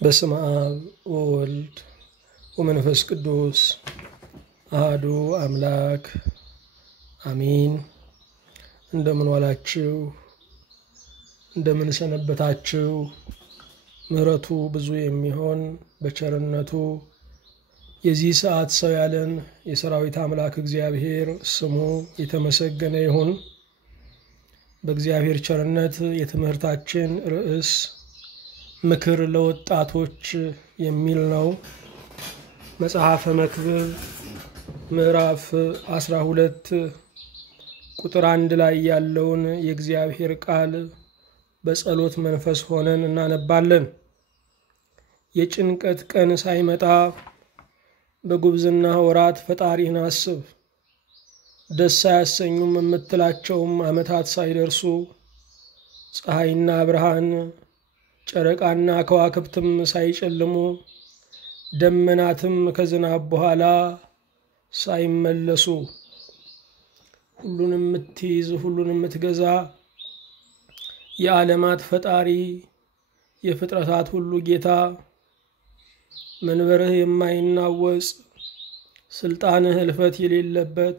በስመ አብ ወወልድ ወመንፈስ ቅዱስ አሐዱ አምላክ አሜን። እንደምን ዋላችሁ? እንደምን ሰነበታችሁ? ምሕረቱ ብዙ የሚሆን በቸርነቱ የዚህ ሰዓት ሰው ያለን የሰራዊት አምላክ እግዚአብሔር ስሙ የተመሰገነ ይሁን። በእግዚአብሔር ቸርነት የትምህርታችን ርዕስ ምክር ለወጣቶች የሚል ነው። መጽሐፈ መክብብ ምዕራፍ 12 ቁጥር 1 ላይ ያለውን የእግዚአብሔር ቃል በጸሎት መንፈስ ሆነን እናነባለን። የጭንቀት ቀን ሳይመጣ በጉብዝና ወራት ፈጣሪህን አስብ። ደስ አያሰኙም የምትላቸውም ዓመታት ሳይደርሱ ፀሐይና ብርሃን ጨረቃና ከዋክብትም ሳይጨልሙ ደመናትም ከዝናብ በኋላ ሳይመለሱ ሁሉን የምትይዝ ሁሉን የምትገዛ የዓለማት ፈጣሪ የፍጥረታት ሁሉ ጌታ መንበርህ የማይናወጽ ስልጣንህ እልፈት የሌለበት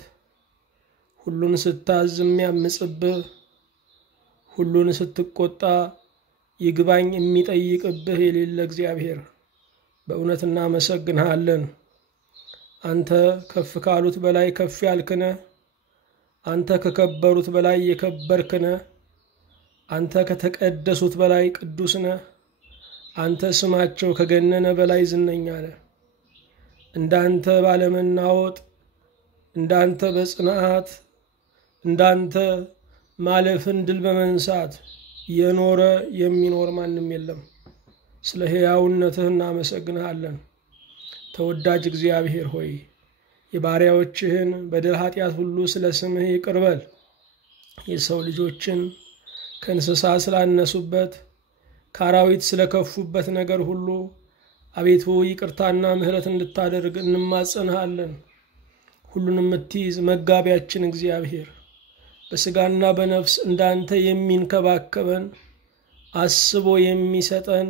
ሁሉን ስታዝ የሚያምጽብህ ሁሉን ስትቆጣ ይግባኝ የሚጠይቅብህ የሌለ እግዚአብሔር በእውነት እናመሰግንሃለን። አንተ ከፍ ካሉት በላይ ከፍ ያልክነ፣ አንተ ከከበሩት በላይ የከበርክነ፣ አንተ ከተቀደሱት በላይ ቅዱስነ፣ አንተ ስማቸው ከገነነ በላይ ዝነኛ ነህ። እንዳንተ ባለመናወጥ፣ እንዳንተ በጽናት፣ እንዳንተ ማለፍን ድል በመንሳት የኖረ የሚኖር ማንም የለም። ስለ ሕያውነትህ እናመሰግንሃለን። ተወዳጅ እግዚአብሔር ሆይ የባሪያዎችህን በደል ኃጢአት ሁሉ ስለ ስምህ ይቅር በል። የሰው ልጆችን ከእንስሳ ስላነሱበት ከአራዊት ስለከፉበት ነገር ሁሉ አቤቱ ይቅርታና ምሕረት እንድታደርግ እንማጸንሃለን። ሁሉን የምትይዝ መጋቢያችን እግዚአብሔር በስጋና በነፍስ እንዳንተ የሚንከባከበን አስቦ የሚሰጠን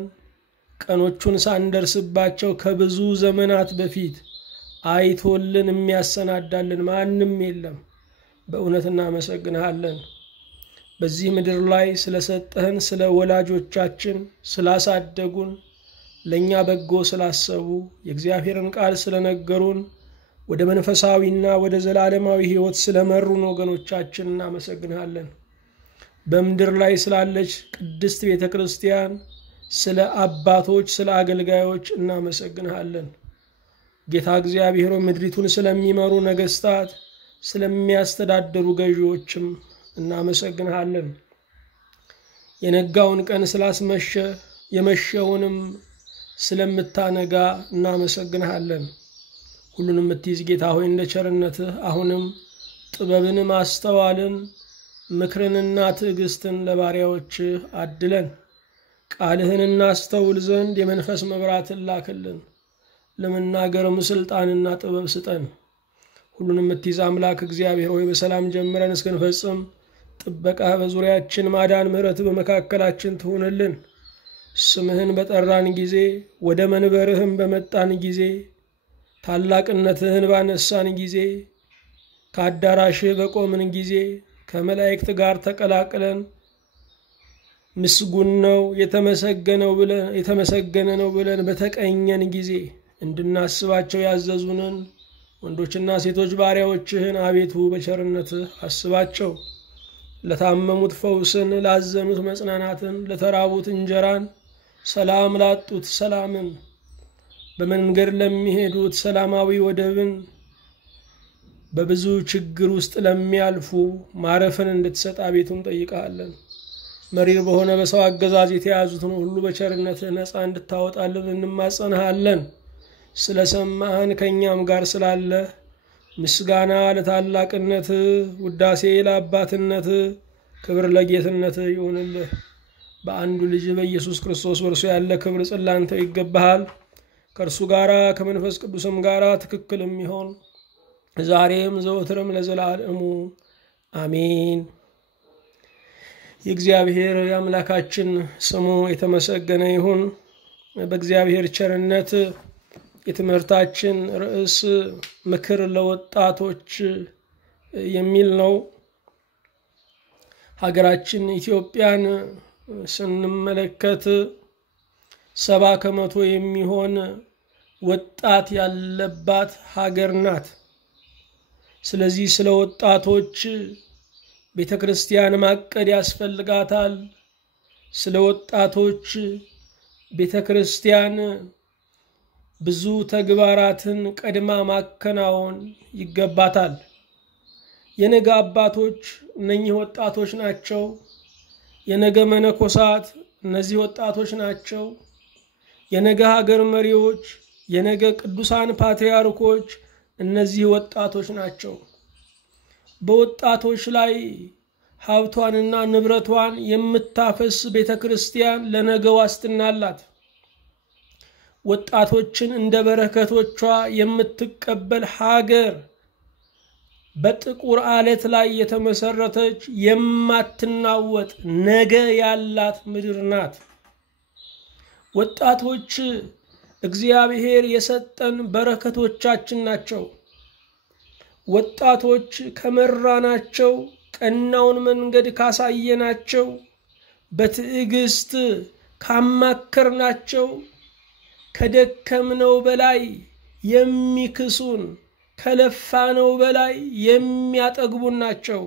ቀኖቹን ሳንደርስባቸው ከብዙ ዘመናት በፊት አይቶልን የሚያሰናዳልን ማንም የለም። በእውነት እናመሰግንሃለን። በዚህ ምድር ላይ ስለሰጠህን ስለ ወላጆቻችን ስላሳደጉን ለእኛ በጎ ስላሰቡ የእግዚአብሔርን ቃል ስለነገሩን ወደ መንፈሳዊና ወደ ዘላለማዊ ሕይወት ስለመሩን ወገኖቻችን እናመሰግንሃለን። በምድር ላይ ስላለች ቅድስት ቤተ ክርስቲያን ስለ አባቶች ስለ አገልጋዮች እናመሰግንሃለን። ጌታ እግዚአብሔር ምድሪቱን ስለሚመሩ ነገስታት ስለሚያስተዳድሩ ገዢዎችም እናመሰግንሃለን። የነጋውን ቀን ስላስመሸ የመሸውንም ስለምታነጋ እናመሰግንሃለን። ሁሉንም የምትይዝ ጌታ ሆይ እንደ ቸርነትህ አሁንም ጥበብን ማስተዋልን ምክርንና ትዕግስትን ለባሪያዎችህ አድለን። ቃልህን እናስተውል ዘንድ የመንፈስ መብራትን ላክልን። ለመናገርም ስልጣንና ጥበብ ስጠን። ሁሉንም የምትይዝ አምላክ እግዚአብሔር ሆይ በሰላም ጀምረን እስክንፈጽም ጥበቃህ በዙሪያችን ማዳን ምሕረት በመካከላችን ትሁንልን። ስምህን በጠራን ጊዜ ወደ መንበርህም በመጣን ጊዜ ታላቅነትህን ባነሳን ጊዜ ከአዳራሽህ በቆምን ጊዜ ከመላእክት ጋር ተቀላቅለን ምስጉን ነው የተመሰገነ ነው ብለን በተቀኘን ጊዜ እንድናስባቸው ያዘዙንን ወንዶችና ሴቶች ባሪያዎችህን አቤቱ በቸርነትህ አስባቸው። ለታመሙት ፈውስን፣ ላዘኑት መጽናናትን፣ ለተራቡት እንጀራን፣ ሰላም ላጡት ሰላምን፣ በመንገድ ለሚሄዱት ሰላማዊ ወደብን፣ በብዙ ችግር ውስጥ ለሚያልፉ ማረፍን እንድትሰጥ አቤቱ እንጠይቃለን። መሪር በሆነ በሰው አገዛዝ የተያዙትን ሁሉ በቸርነትህ ነፃ እንድታወጣልን እንማጸንሃለን። ስለ ሰማህን ከእኛም ጋር ስላለ ምስጋና ለታላቅነትህ፣ ውዳሴ ለአባትነትህ፣ ክብር ለጌትነትህ ይሁንልህ። በአንዱ ልጅ በኢየሱስ ክርስቶስ በእርሱ ያለ ክብር ጽላንተው ይገባሃል። ከእርሱ ጋራ ከመንፈስ ቅዱስም ጋራ ትክክል የሚሆን ዛሬም ዘወትርም ለዘላለሙ አሜን። የእግዚአብሔር የአምላካችን ስሙ የተመሰገነ ይሁን። በእግዚአብሔር ቸርነት የትምህርታችን ርዕስ ምክር ለወጣቶች የሚል ነው። ሀገራችን ኢትዮጵያን ስንመለከት 70% የሚሆን ወጣት ያለባት ሀገር ናት። ስለዚህ ስለ ወጣቶች ቤተክርስቲያን ማቀድ ያስፈልጋታል። ስለ ወጣቶች ቤተክርስቲያን ብዙ ተግባራትን ቀድማ ማከናወን ይገባታል። የነገ አባቶች እነኚህ ወጣቶች ናቸው። የነገ መነኮሳት እነዚህ ወጣቶች ናቸው። የነገ ሀገር መሪዎች፣ የነገ ቅዱሳን ፓትርያርኮች እነዚህ ወጣቶች ናቸው። በወጣቶች ላይ ሀብቷንና ንብረቷን የምታፈስ ቤተክርስቲያን ለነገ ዋስትና አላት። ወጣቶችን እንደ በረከቶቿ የምትቀበል ሀገር በጥቁር አለት ላይ የተመሰረተች የማትናወጥ ነገ ያላት ምድር ናት። ወጣቶች እግዚአብሔር የሰጠን በረከቶቻችን ናቸው። ወጣቶች ከመራናቸው፣ ቀናውን መንገድ ካሳየናቸው፣ በትዕግስት ካማከርናቸው ከደከምነው በላይ የሚክሱን፣ ከለፋነው በላይ የሚያጠግቡን ናቸው።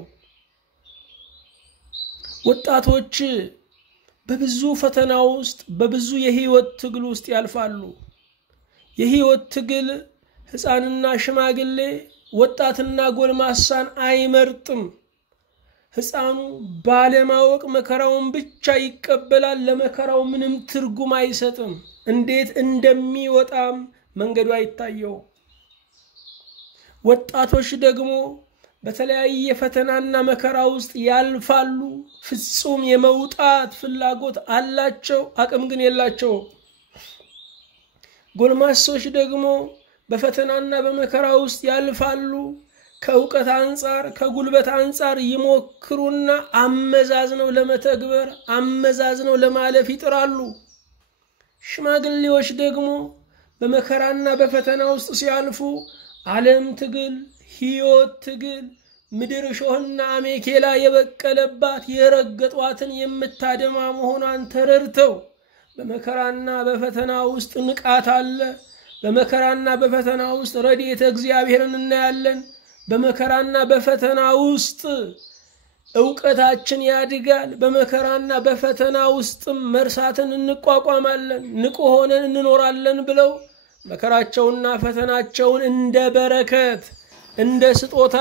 ወጣቶች በብዙ ፈተና ውስጥ በብዙ የህይወት ትግል ውስጥ ያልፋሉ። የህይወት ትግል ሕፃንና ሽማግሌ፣ ወጣትና ጎልማሳን አይመርጥም። ሕፃኑ ባለማወቅ መከራውን ብቻ ይቀበላል። ለመከራው ምንም ትርጉም አይሰጥም። እንዴት እንደሚወጣም መንገዱ አይታየው። ወጣቶች ደግሞ በተለያየ ፈተናና መከራ ውስጥ ያልፋሉ። ፍጹም የመውጣት ፍላጎት አላቸው፣ አቅም ግን የላቸው። ጎልማሶች ደግሞ በፈተናና በመከራ ውስጥ ያልፋሉ። ከእውቀት አንፃር ከጉልበት አንፃር ይሞክሩና አመዛዝነው ለመተግበር አመዛዝነው ለማለፍ ይጥራሉ። ሽማግሌዎች ደግሞ በመከራና በፈተና ውስጥ ሲያልፉ ዓለም ትግል፣ ሕይወት ትግል፣ ምድር ሾህና አሜኬላ የበቀለባት የረገጧትን የምታደማ መሆኗን ተረድተው በመከራና በፈተና ውስጥ ንቃት አለ። በመከራና በፈተና ውስጥ ረድኤተ እግዚአብሔርን እናያለን። በመከራና በፈተና ውስጥ ዕውቀታችን ያድጋል። በመከራና በፈተና ውስጥ መርሳትን እንቋቋማለን፣ ንቁ ሆነን እንኖራለን ብለው መከራቸውና ፈተናቸውን እንደ በረከት እንደ ስጦታ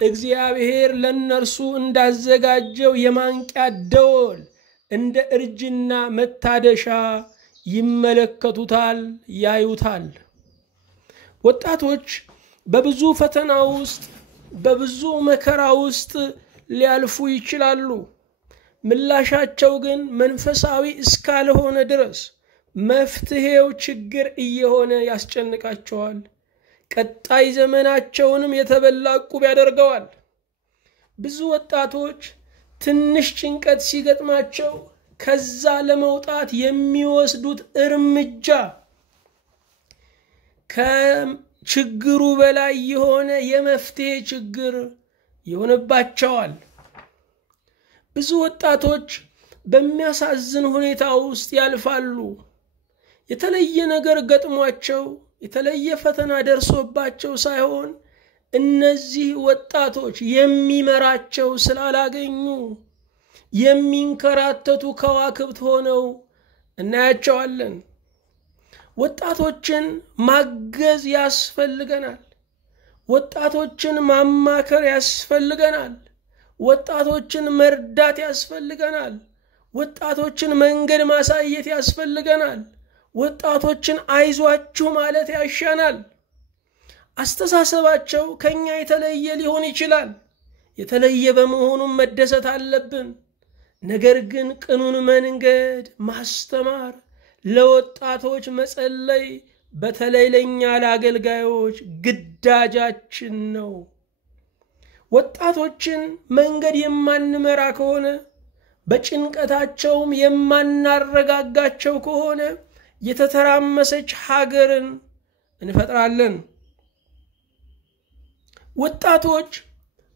እግዚአብሔር ለነርሱ እንዳዘጋጀው የማንቂያ ደወል እንደ እርጅና መታደሻ ይመለከቱታል፣ ያዩታል። ወጣቶች በብዙ ፈተና ውስጥ በብዙ መከራ ውስጥ ሊያልፉ ይችላሉ። ምላሻቸው ግን መንፈሳዊ እስካልሆነ ድረስ መፍትሄው ችግር እየሆነ ያስጨንቃቸዋል። ቀጣይ ዘመናቸውንም የተበላ ዕቁብ ያደርገዋል። ብዙ ወጣቶች ትንሽ ጭንቀት ሲገጥማቸው ከዛ ለመውጣት የሚወስዱት እርምጃ ከችግሩ በላይ የሆነ የመፍትሄ ችግር ይሆንባቸዋል። ብዙ ወጣቶች በሚያሳዝን ሁኔታ ውስጥ ያልፋሉ። የተለየ ነገር ገጥሟቸው የተለየ ፈተና ደርሶባቸው ሳይሆን እነዚህ ወጣቶች የሚመራቸው ስላላገኙ የሚንከራተቱ ከዋክብት ሆነው እናያቸዋለን። ወጣቶችን ማገዝ ያስፈልገናል። ወጣቶችን ማማከር ያስፈልገናል። ወጣቶችን መርዳት ያስፈልገናል። ወጣቶችን መንገድ ማሳየት ያስፈልገናል። ወጣቶችን አይዟችሁ ማለት ያሻናል። አስተሳሰባቸው ከኛ የተለየ ሊሆን ይችላል። የተለየ በመሆኑም መደሰት አለብን። ነገር ግን ቅኑን መንገድ ማስተማር፣ ለወጣቶች መጸለይ በተለይ ለኛ ለአገልጋዮች ግዳጃችን ነው። ወጣቶችን መንገድ የማንመራ ከሆነ በጭንቀታቸውም የማናረጋጋቸው ከሆነ የተተራመሰች ሀገርን እንፈጥራለን። ወጣቶች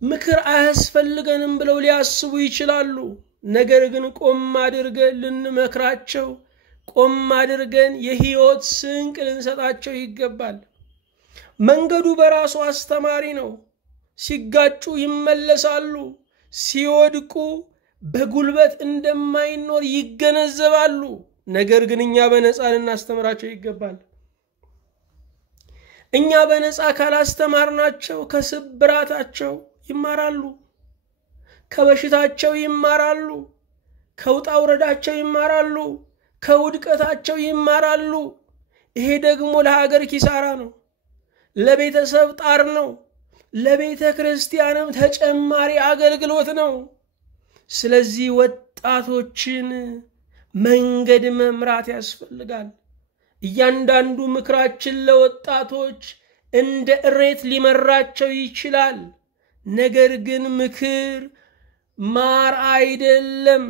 ምክር አያስፈልገንም ብለው ሊያስቡ ይችላሉ። ነገር ግን ቆም አድርገን ልንመክራቸው፣ ቆም አድርገን የሕይወት ስንቅ ልንሰጣቸው ይገባል። መንገዱ በራሱ አስተማሪ ነው። ሲጋጩ ይመለሳሉ፣ ሲወድቁ በጉልበት እንደማይኖር ይገነዘባሉ። ነገር ግን እኛ በነፃ ልናስተምራቸው ይገባል። እኛ በነፃ ካላስተማርናቸው ከስብራታቸው ይማራሉ፣ ከበሽታቸው ይማራሉ፣ ከውጣ ውረዳቸው ይማራሉ፣ ከውድቀታቸው ይማራሉ። ይሄ ደግሞ ለሀገር ኪሳራ ነው፣ ለቤተሰብ ጣር ነው፣ ለቤተ ክርስቲያንም ተጨማሪ አገልግሎት ነው። ስለዚህ ወጣቶችን መንገድ መምራት ያስፈልጋል። እያንዳንዱ ምክራችን ለወጣቶች እንደ እሬት ሊመራቸው ይችላል። ነገር ግን ምክር ማር አይደለም፣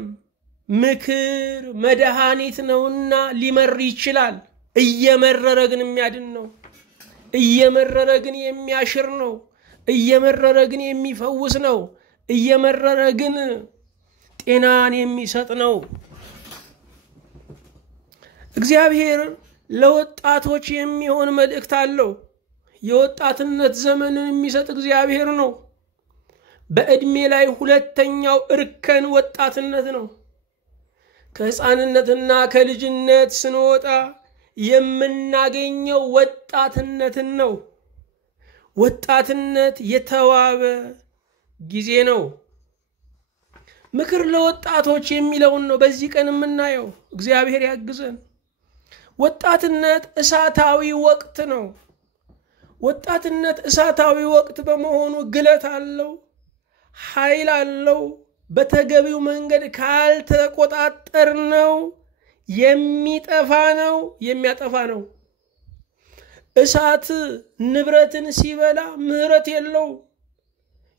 ምክር መድኃኒት ነውና ሊመር ይችላል። እየመረረ ግን የሚያድን ነው፣ እየመረረ ግን የሚያሽር ነው፣ እየመረረ ግን የሚፈውስ ነው፣ እየመረረ ግን ጤናን የሚሰጥ ነው። እግዚአብሔር ለወጣቶች የሚሆን መልእክት አለው። የወጣትነት ዘመንን የሚሰጥ እግዚአብሔር ነው። በዕድሜ ላይ ሁለተኛው እርከን ወጣትነት ነው። ከሕፃንነትና ከልጅነት ስንወጣ የምናገኘው ወጣትነትን ነው። ወጣትነት የተዋበ ጊዜ ነው። ምክር ለወጣቶች የሚለውን ነው በዚህ ቀን የምናየው። እግዚአብሔር ያግዘን። ወጣትነት እሳታዊ ወቅት ነው። ወጣትነት እሳታዊ ወቅት በመሆኑ ግለት አለው፣ ኃይል አለው። በተገቢው መንገድ ካልተቆጣጠርነው የሚጠፋ ነው፣ የሚያጠፋ ነው። እሳት ንብረትን ሲበላ ምህረት የለው።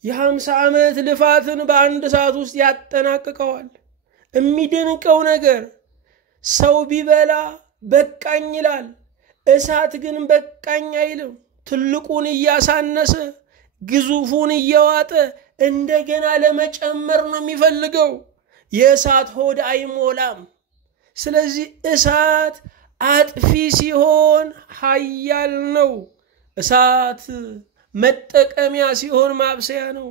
የ50 ዓመት ልፋትን በአንድ ሰዓት ውስጥ ያጠናቅቀዋል። የሚደንቀው ነገር ሰው ቢበላ በቃኝ ይላል፣ እሳት ግን በቃኝ አይልም። ትልቁን እያሳነሰ ግዙፉን እየዋጠ እንደገና ለመጨመር ነው የሚፈልገው። የእሳት ሆድ አይሞላም። ስለዚህ እሳት አጥፊ ሲሆን ኃያል ነው። እሳት መጠቀሚያ ሲሆን ማብሰያ ነው።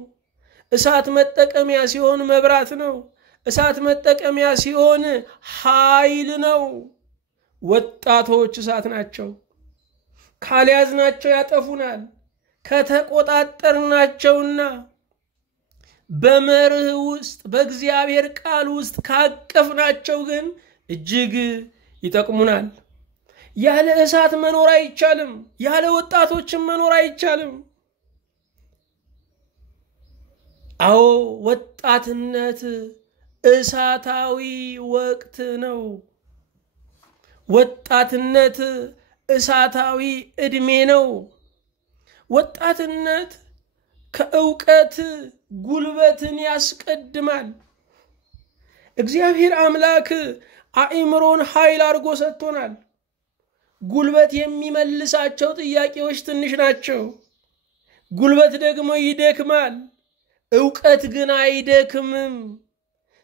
እሳት መጠቀሚያ ሲሆን መብራት ነው። እሳት መጠቀሚያ ሲሆን ኃይል ነው። ወጣቶች እሳት ናቸው። ካልያዝናቸው ያጠፉናል። ከተቆጣጠርናቸውና በመርህ ውስጥ በእግዚአብሔር ቃል ውስጥ ካቀፍናቸው ግን እጅግ ይጠቅሙናል። ያለ እሳት መኖር አይቻልም። ያለ ወጣቶችም መኖር አይቻልም። አዎ ወጣትነት እሳታዊ ወቅት ነው። ወጣትነት እሳታዊ ዕድሜ ነው። ወጣትነት ከእውቀት ጉልበትን ያስቀድማል። እግዚአብሔር አምላክ አእምሮን ኃይል አድርጎ ሰጥቶናል። ጉልበት የሚመልሳቸው ጥያቄዎች ትንሽ ናቸው። ጉልበት ደግሞ ይደክማል፣ ዕውቀት ግን አይደክምም።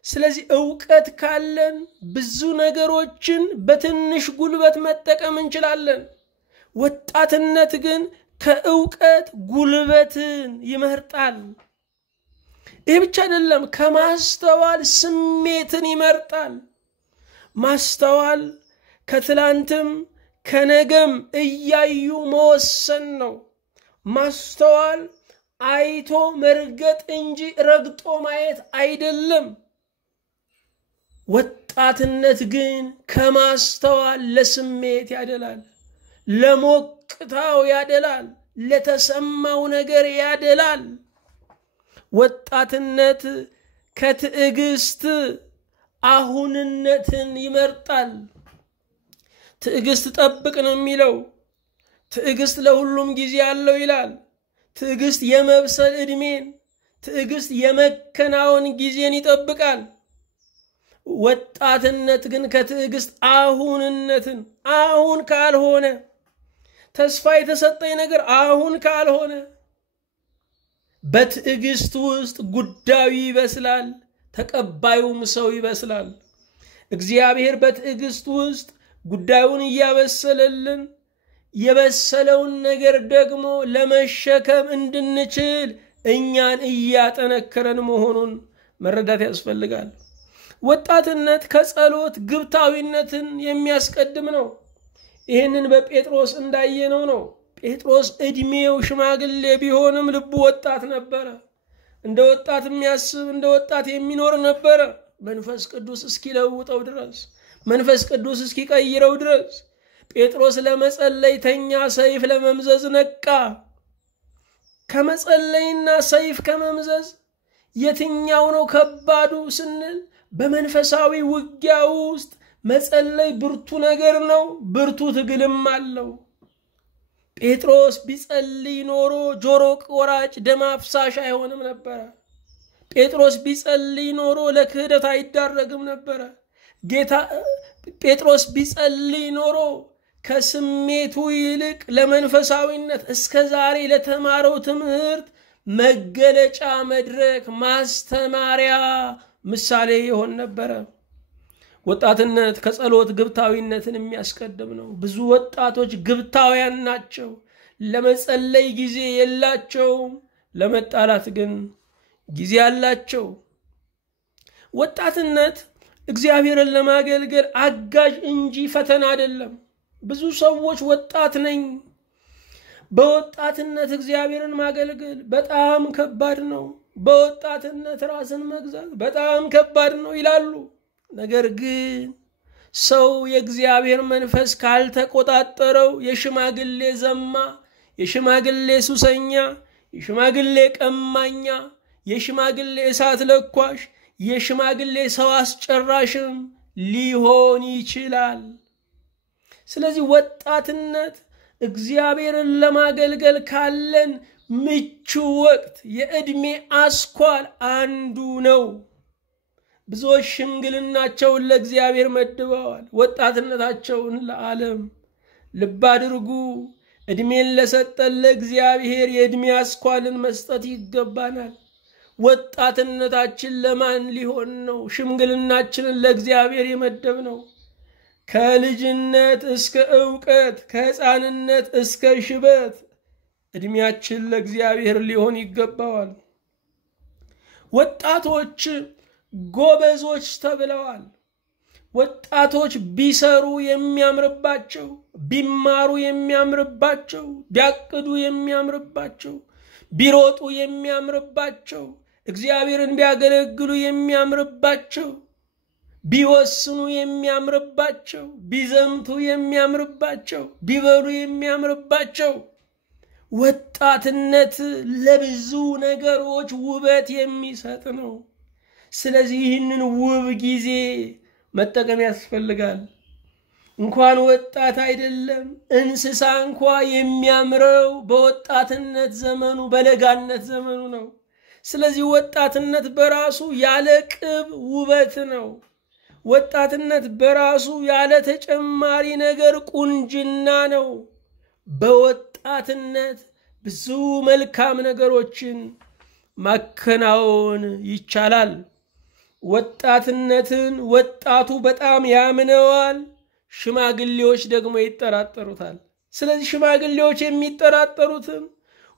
ስለዚህ ዕውቀት ካለን ብዙ ነገሮችን በትንሽ ጉልበት መጠቀም እንችላለን። ወጣትነት ግን ከዕውቀት ጉልበትን ይመርጣል። ይህ ብቻ አይደለም፣ ከማስተዋል ስሜትን ይመርጣል። ማስተዋል ከትላንትም ከነገም እያዩ መወሰን ነው። ማስተዋል አይቶ መርገጥ እንጂ ረግጦ ማየት አይደለም። ወጣትነት ግን ከማስተዋል ለስሜት ያደላል፣ ለሞቅታው ያደላል፣ ለተሰማው ነገር ያደላል። ወጣትነት ከትዕግስት አሁንነትን ይመርጣል። ትዕግስት ጠብቅ ነው የሚለው። ትዕግስት ለሁሉም ጊዜ አለው ይላል። ትዕግስት የመብሰል ዕድሜን፣ ትዕግስት የመከናወን ጊዜን ይጠብቃል። ወጣትነት ግን ከትዕግስት አሁንነትን አሁን ካልሆነ ተስፋ የተሰጠኝ ነገር አሁን ካልሆነ በትዕግስት ውስጥ ጉዳዩ ይበስላል፣ ተቀባዩም ሰው ይበስላል። እግዚአብሔር በትዕግስት ውስጥ ጉዳዩን እያበሰለልን የበሰለውን ነገር ደግሞ ለመሸከም እንድንችል እኛን እያጠነከረን መሆኑን መረዳት ያስፈልጋል። ወጣትነት ከጸሎት ግብታዊነትን የሚያስቀድም ነው። ይህንን በጴጥሮስ እንዳየነው ነው። ጴጥሮስ ዕድሜው ሽማግሌ ቢሆንም ልቡ ወጣት ነበረ። እንደ ወጣት የሚያስብ እንደ ወጣት የሚኖር ነበረ። መንፈስ ቅዱስ እስኪለውጠው ድረስ፣ መንፈስ ቅዱስ እስኪቀይረው ድረስ ጴጥሮስ ለመጸለይ ተኛ፣ ሰይፍ ለመምዘዝ ነቃ። ከመጸለይና ሰይፍ ከመምዘዝ የትኛው ነው ከባዱ ስንል በመንፈሳዊ ውጊያ ውስጥ መጸለይ ብርቱ ነገር ነው፣ ብርቱ ትግልም አለው። ጴጥሮስ ቢጸልይ ኖሮ ጆሮ ቆራጭ ደም አፍሳሽ አይሆንም ነበር። ጴጥሮስ ቢጸልይ ኖሮ ለክህደት አይዳረግም ነበር። ጴጥሮስ ቢጸልይ ኖሮ ከስሜቱ ይልቅ ለመንፈሳዊነት እስከ ዛሬ ለተማረው ትምህርት መገለጫ መድረክ ማስተማሪያ ምሳሌ ይሆን ነበር። ወጣትነት ከጸሎት ግብታዊነትን የሚያስቀድም ነው። ብዙ ወጣቶች ግብታውያን ናቸው። ለመጸለይ ጊዜ የላቸውም፣ ለመጣላት ግን ጊዜ አላቸው። ወጣትነት እግዚአብሔርን ለማገልገል አጋዥ እንጂ ፈተና አይደለም። ብዙ ሰዎች ወጣት ነኝ፣ በወጣትነት እግዚአብሔርን ማገልገል በጣም ከባድ ነው፣ በወጣትነት ራስን መግዛት በጣም ከባድ ነው ይላሉ። ነገር ግን ሰው የእግዚአብሔር መንፈስ ካልተቆጣጠረው የሽማግሌ ዘማ፣ የሽማግሌ ሱሰኛ፣ የሽማግሌ ቀማኛ፣ የሽማግሌ እሳት ለኳሽ፣ የሽማግሌ ሰው አስጨራሽም ሊሆን ይችላል። ስለዚህ ወጣትነት እግዚአብሔርን ለማገልገል ካለን ምቹ ወቅት የዕድሜ አስኳል አንዱ ነው። ብዙዎች ሽምግልናቸውን ለእግዚአብሔር መድበዋል፣ ወጣትነታቸውን ለዓለም። ልብ አድርጉ፣ ዕድሜን ለሰጠን ለእግዚአብሔር የዕድሜ አስኳልን መስጠት ይገባናል። ወጣትነታችን ለማን ሊሆን ነው? ሽምግልናችንን ለእግዚአብሔር የመደብ ነው። ከልጅነት እስከ ዕውቀት፣ ከሕፃንነት እስከ ሽበት ዕድሜያችን ለእግዚአብሔር ሊሆን ይገባዋል። ወጣቶች ጎበዞች ተብለዋል። ወጣቶች ቢሰሩ የሚያምርባቸው፣ ቢማሩ የሚያምርባቸው፣ ቢያቅዱ የሚያምርባቸው፣ ቢሮጡ የሚያምርባቸው፣ እግዚአብሔርን ቢያገለግሉ የሚያምርባቸው፣ ቢወስኑ የሚያምርባቸው፣ ቢዘምቱ የሚያምርባቸው፣ ቢበሉ የሚያምርባቸው። ወጣትነት ለብዙ ነገሮች ውበት የሚሰጥ ነው። ስለዚህ ይህንን ውብ ጊዜ መጠቀም ያስፈልጋል። እንኳን ወጣት አይደለም እንስሳ እንኳ የሚያምረው በወጣትነት ዘመኑ በለጋነት ዘመኑ ነው። ስለዚህ ወጣትነት በራሱ ያለ ቅብ ውበት ነው። ወጣትነት በራሱ ያለ ተጨማሪ ነገር ቁንጅና ነው። በወጣትነት ብዙ መልካም ነገሮችን ማከናወን ይቻላል። ወጣትነትን ወጣቱ በጣም ያምነዋል፣ ሽማግሌዎች ደግሞ ይጠራጠሩታል። ስለዚህ ሽማግሌዎች የሚጠራጠሩትን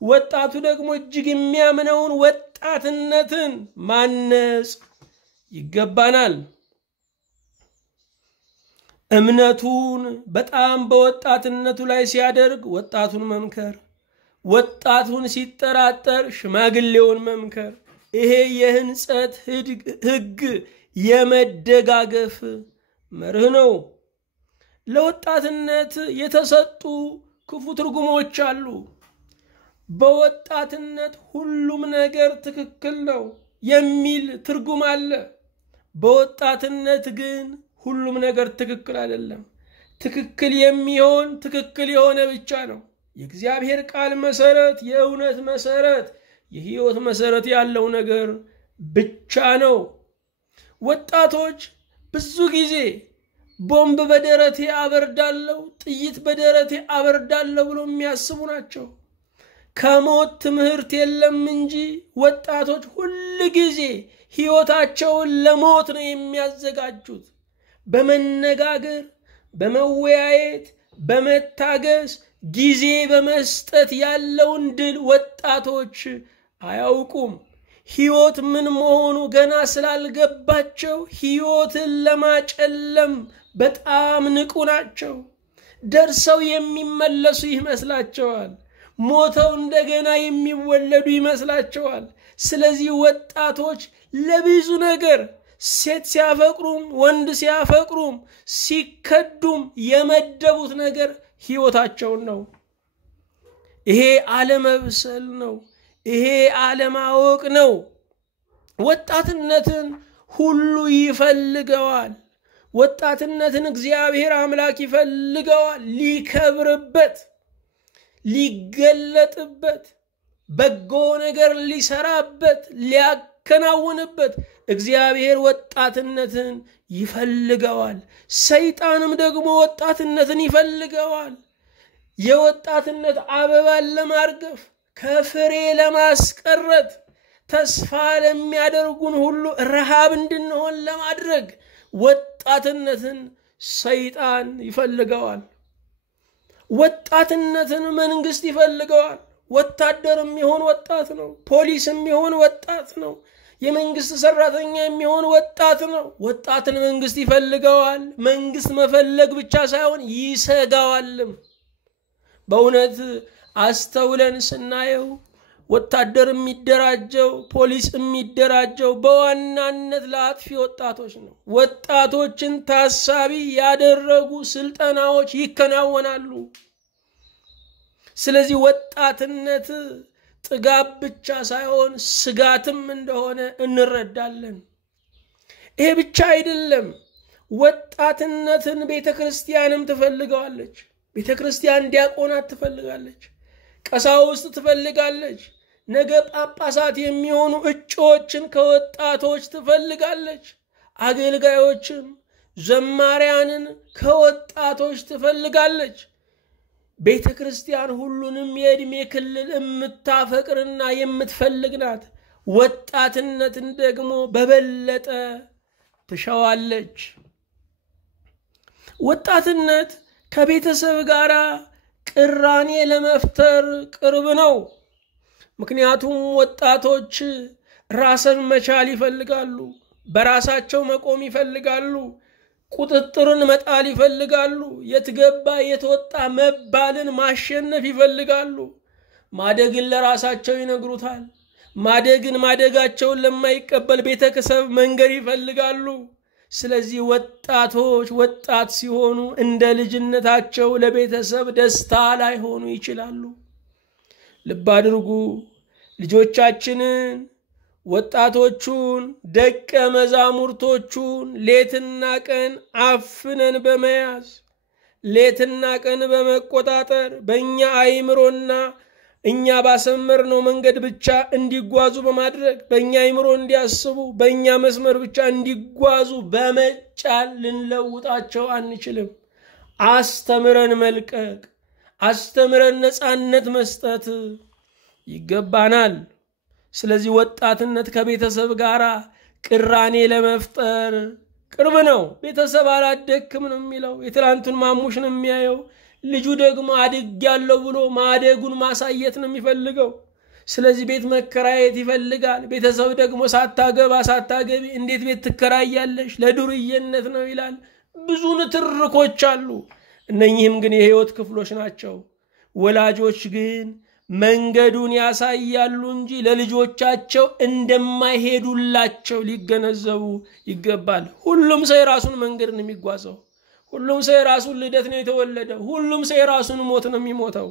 ወጣቱ ደግሞ እጅግ የሚያምነውን ወጣትነትን ማነጽ ይገባናል። እምነቱን በጣም በወጣትነቱ ላይ ሲያደርግ ወጣቱን መምከር፣ ወጣቱን ሲጠራጠር ሽማግሌውን መምከር። ይሄ የህንጸት ህግ የመደጋገፍ መርህ ነው። ለወጣትነት የተሰጡ ክፉ ትርጉሞች አሉ። በወጣትነት ሁሉም ነገር ትክክል ነው የሚል ትርጉም አለ። በወጣትነት ግን ሁሉም ነገር ትክክል አይደለም። ትክክል የሚሆን ትክክል የሆነ ብቻ ነው። የእግዚአብሔር ቃል መሰረት፣ የእውነት መሰረት፣ የህይወት መሰረት ያለው ነገር ብቻ ነው። ወጣቶች ብዙ ጊዜ ቦምብ በደረቴ አበርዳለሁ፣ ጥይት በደረቴ አበርዳለሁ ብሎ የሚያስቡ ናቸው። ከሞት ትምህርት የለም እንጂ ወጣቶች ሁሉ ጊዜ ሕይወታቸውን ለሞት ነው የሚያዘጋጁት። በመነጋገር፣ በመወያየት፣ በመታገስ ጊዜ በመስጠት ያለውን ድል ወጣቶች አያውቁም። ሕይወት ምን መሆኑ ገና ስላልገባቸው ሕይወትን ለማጨለም በጣም ንቁ ናቸው። ደርሰው የሚመለሱ ይመስላቸዋል። ሞተው እንደገና የሚወለዱ ይመስላቸዋል። ስለዚህ ወጣቶች ለብዙ ነገር ሴት ሲያፈቅሩም ወንድ ሲያፈቅሩም ሲከዱም የመደቡት ነገር ሕይወታቸውን ነው። ይሄ አለመብሰል ነው። ይሄ አለማወቅ ነው። ወጣትነትን ሁሉ ይፈልገዋል። ወጣትነትን እግዚአብሔር አምላክ ይፈልገዋል። ሊከብርበት፣ ሊገለጥበት፣ በጎ ነገር ሊሰራበት፣ ሊያከናውንበት እግዚአብሔር ወጣትነትን ይፈልገዋል። ሰይጣንም ደግሞ ወጣትነትን ይፈልገዋል። የወጣትነት አበባን ለማርገፍ፣ ከፍሬ ለማስቀረት፣ ተስፋ ለሚያደርጉን ሁሉ ረሃብ እንድንሆን ለማድረግ ወጣትነትን ሰይጣን ይፈልገዋል። ወጣትነትን መንግስት ይፈልገዋል። ወታደር የሚሆን ወጣት ነው። ፖሊስ የሚሆን ወጣት ነው። የመንግስት ሰራተኛ የሚሆን ወጣት ነው። ወጣትን መንግስት ይፈልገዋል። መንግስት መፈለግ ብቻ ሳይሆን ይሰጋዋልም። በእውነት አስተውለን ስናየው ወታደር የሚደራጀው፣ ፖሊስ የሚደራጀው በዋናነት ለአጥፊ ወጣቶች ነው። ወጣቶችን ታሳቢ ያደረጉ ስልጠናዎች ይከናወናሉ። ስለዚህ ወጣትነት ጥጋብ ብቻ ሳይሆን ስጋትም እንደሆነ እንረዳለን። ይሄ ብቻ አይደለም። ወጣትነትን ቤተክርስቲያንም ትፈልገዋለች። ቤተክርስቲያን ዲያቆናት ትፈልጋለች። ቀሳውስት ትፈልጋለች። ነገ ጳጳሳት የሚሆኑ እጩዎችን ከወጣቶች ትፈልጋለች። አገልጋዮችን፣ ዘማሪያንን ከወጣቶች ትፈልጋለች። ቤተክርስቲያን ሁሉንም የዕድሜ ክልል የምታፈቅርና የምትፈልግ ናት። ወጣትነትን ደግሞ በበለጠ ትሻዋለች። ወጣትነት ከቤተሰብ ጋር ቅራኔ ለመፍጠር ቅርብ ነው። ምክንያቱም ወጣቶች ራስን መቻል ይፈልጋሉ። በራሳቸው መቆም ይፈልጋሉ። ቁጥጥርን መጣል ይፈልጋሉ። የትገባ የተወጣ መባልን ማሸነፍ ይፈልጋሉ። ማደግን ለራሳቸው ይነግሩታል። ማደጋቸውን ለማይቀበል ቤተክርስቲያን መንገር ይፈልጋሉ። ስለዚህ ወጣቶች ወጣት ሲሆኑ እንደ ልጅነታቸው ለቤተሰብ ደስታ ላይሆኑ ይችላሉ። ልብ አድርጉ። ልጆቻችንን፣ ወጣቶቹን፣ ደቀ መዛሙርቶቹን ሌትና ቀን አፍነን በመያዝ ሌትና ቀን በመቆጣጠር በእኛ አእምሮና እኛ ባሰመርነው መንገድ ብቻ እንዲጓዙ በማድረግ በእኛ አእምሮ እንዲያስቡ በእኛ መስመር ብቻ እንዲጓዙ በመጫን ልንለውጣቸው አንችልም። አስተምረን መልቀቅ፣ አስተምረን ነፃነት መስጠት ይገባናል። ስለዚህ ወጣትነት ከቤተሰብ ጋር ቅራኔ ለመፍጠር ቅርብ ነው። ቤተሰብ አላደክም ነው የሚለው። የትላንቱን ማሙሽ ነው የሚያየው። ልጁ ደግሞ አድጌያለሁ ብሎ ማደጉን ማሳየት ነው የሚፈልገው። ስለዚህ ቤት መከራየት ይፈልጋል። ቤተሰብ ደግሞ ሳታገቢ እንዴት ቤት ትከራያለሽ? ለዱርዬነት ነው ይላል። ብዙ ንትርኮች አሉ። እነኚህም ግን የህይወት ክፍሎች ናቸው። ወላጆች ግን መንገዱን ያሳያሉ እንጂ ለልጆቻቸው እንደማይሄዱላቸው ሊገነዘቡ ይገባል። ሁሉም ሰው የራሱን መንገድ ነው የሚጓዘው። ሁሉም ሰው የራሱን ልደት ነው የተወለደው። ሁሉም ሰው የራሱን ሞት ነው የሚሞተው።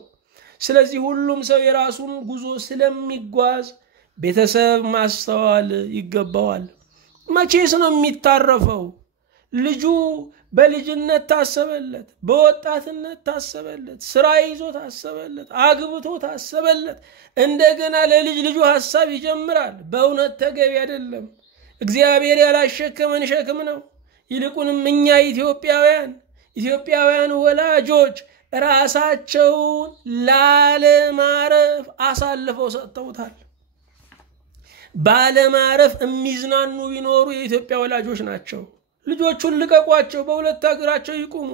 ስለዚህ ሁሉም ሰው የራሱን ጉዞ ስለሚጓዝ ቤተሰብ ማስተዋል ይገባዋል። መቼስ ነው የሚታረፈው? ልጁ በልጅነት ታሰበለት፣ በወጣትነት ታሰበለት፣ ስራ ይዞ ታሰበለት፣ አግብቶ ታሰበለት። እንደገና ለልጅ ልጁ ሐሳብ ይጀምራል። በእውነት ተገቢ አይደለም። እግዚአብሔር ያላሸከመን ሸክም ነው። ይልቁንም እኛ ኢትዮጵያውያን ወላጆች ራሳቸውን ላለማረፍ አሳልፈው ሰጥተውታል። ባለማረፍ የሚዝናኑ ቢኖሩ የኢትዮጵያ ወላጆች ናቸው። ልጆቹን ልቀቋቸው፣ በሁለት እግራቸው ይቁሙ፣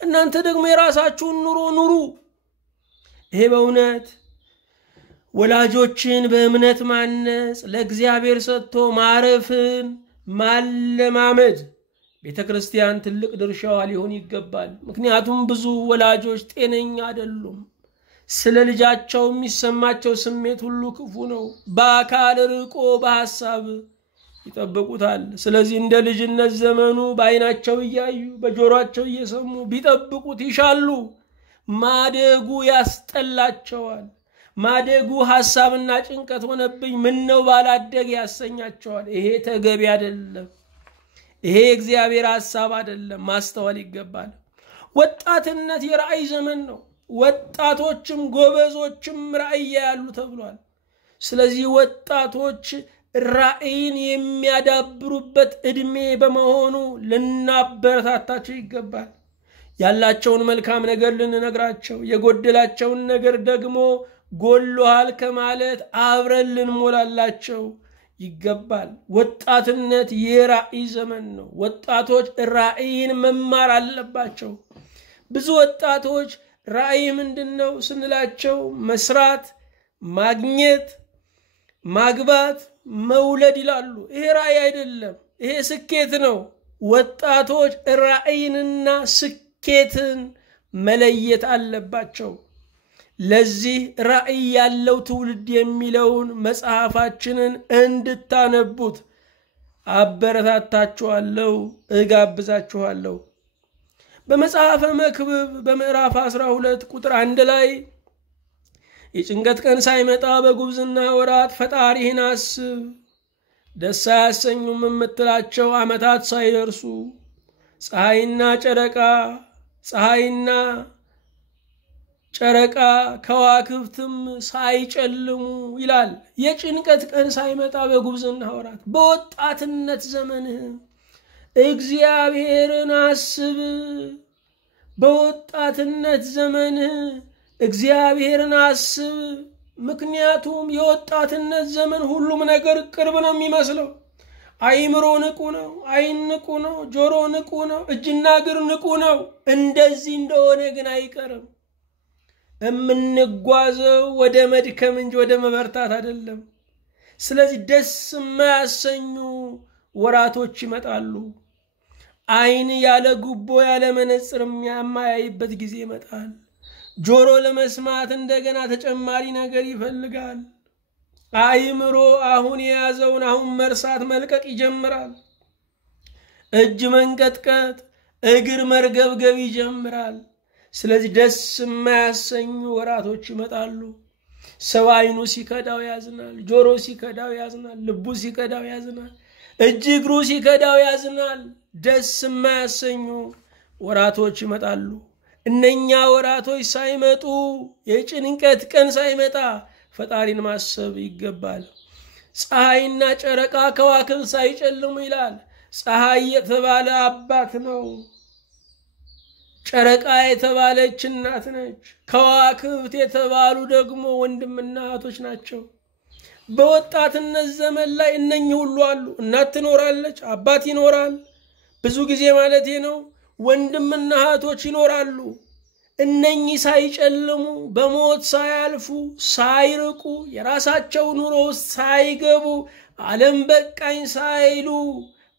እናንተ ደግሞ የራሳችሁን ኑሮ ኑሩ። ይሄ በእውነት ወላጆችን በእምነት ማነጽ፣ ለእግዚአብሔር ሰጥቶ ማረፍን ማለማመድ ቤተክርስቲያን ትልቅ ድርሻዋ ሊሆን ይገባል። ምክንያቱም ብዙ ወላጆች ጤነኛ አይደሉም። ስለ ልጃቸው የሚሰማቸው ስሜት ሁሉ ክፉ ነው። በአካል ርቆ በሐሳብ ይጠብቁታል። ስለዚህ እንደ ልጅነት ዘመኑ በአይናቸው እያዩ በጆሮአቸው እየሰሙ ቢጠብቁት ይሻሉ። ማደጉ ያስጠላቸዋል። ማደጉ ሐሳብና ጭንቀት ሆነብኝ፣ ምን ነው ባላደግ ያሰኛቸዋል። ይሄ ተገቢ አይደለም። ይሄ እግዚአብሔር ሐሳብ አይደለም። ማስተዋል ይገባል። ወጣትነት የራእይ ዘመን ነው። ወጣቶችም ጎበዞችም ራእይ ያሉ ተብሏል። ስለዚህ ወጣቶች ራእይን የሚያዳብሩበት እድሜ በመሆኑ ልናበረታታቸው ይገባል። ያላቸውን መልካም ነገር ልንነግራቸው፣ የጎደላቸውን ነገር ደግሞ ጎሏል ከማለት አብረን ልንሞላላቸው ይገባል። ወጣትነት የራእይ ዘመን ነው። ወጣቶች ራእይን መማር አለባቸው። ብዙ ወጣቶች ራእይ ምንድነው ስንላቸው መስራት፣ ማግኘት፣ ማግባት፣ መውለድ ይላሉ። ይሄ ራእይ አይደለም፣ ይሄ ስኬት ነው። ወጣቶች ራእይንና ስኬትን መለየት አለባቸው። ለዚህ ራእይ ያለው ትውልድ የሚለውን መጽሐፋችንን እንድታነቡት አበረታታችኋለሁ፣ እጋብዛችኋለሁ። በመጽሐፈ መክብብ በምዕራፍ 12 ቁጥር 1 ላይ የጭንቀት ቀን ሳይመጣ በጉብዝና ወራት ፈጣሪህን አስብ፣ ደስ አያሰኙም የምትላቸው ዓመታት ሳይደርሱ ፀሐይና ጨረቃ ከዋክብትም ሳይጨልሙ ይላል። የጭንቀት ቀን ሳይመጣ በጉብዝና ወራት በወጣትነት ዘመንህ እግዚአብሔርን አስብ። በወጣትነት ዘመንህ እግዚአብሔርን አስብ። ምክንያቱም የወጣትነት ዘመን ሁሉም ነገር ቅርብ ነው የሚመስለው። አይምሮ ንቁ ነው፣ አይን ንቁ ነው፣ ጆሮ ንቁ ነው፣ እጅና እግር ንቁ ነው። እንደዚህ እንደሆነ ግን አይቀርም። የምንጓዘው ወደ መድከም እንጂ ወደ መበርታት አይደለም። ስለዚህ ደስ የማያሰኙ ወራቶች ይመጣሉ። አይን ያለ ጉቦ ያለ መነጽር የማያይበት ጊዜ ይመጣል። ጆሮ ለመስማት እንደገና ተጨማሪ ነገር ይፈልጋል። አይምሮ አሁን የያዘውን አሁን መርሳት መልቀቅ ይጀምራል። እጅ መንቀጥቀጥ፣ እግር መርገብገብ ይጀምራል። ስለዚህ ደስ የማያሰኙ ወራቶች ይመጣሉ። ሰው አይኑ ሲከዳው ያዝናል፣ ጆሮ ሲከዳው ያዝናል፣ ልቡ ሲከዳው ያዝናል፣ እጅ እግሩ ሲከዳው ያዝናል። ደስ የማያሰኙ ወራቶች ይመጣሉ። እነኛ ወራቶች ሳይመጡ የጭንቀት ቀን ሳይመጣ ፈጣሪን ማሰብ ይገባል። ፀሐይና ጨረቃ ከዋክብት ሳይጨልሙ ይላል። ፀሐይ የተባለ አባት ነው። ጨረቃ የተባለች እናት ነች። ከዋክብት የተባሉ ደግሞ ወንድምና እህቶች ናቸው። በወጣትነት ዘመን ላይ እነኚህ ሁሉ አሉ። እናት ትኖራለች፣ አባት ይኖራል፣ ብዙ ጊዜ ማለቴ ነው ወንድምና እህቶች ይኖራሉ። እነኚህ ሳይጨልሙ በሞት ሳያልፉ ሳይርቁ የራሳቸው ኑሮ ሳይገቡ ዓለም በቃኝ ሳይሉ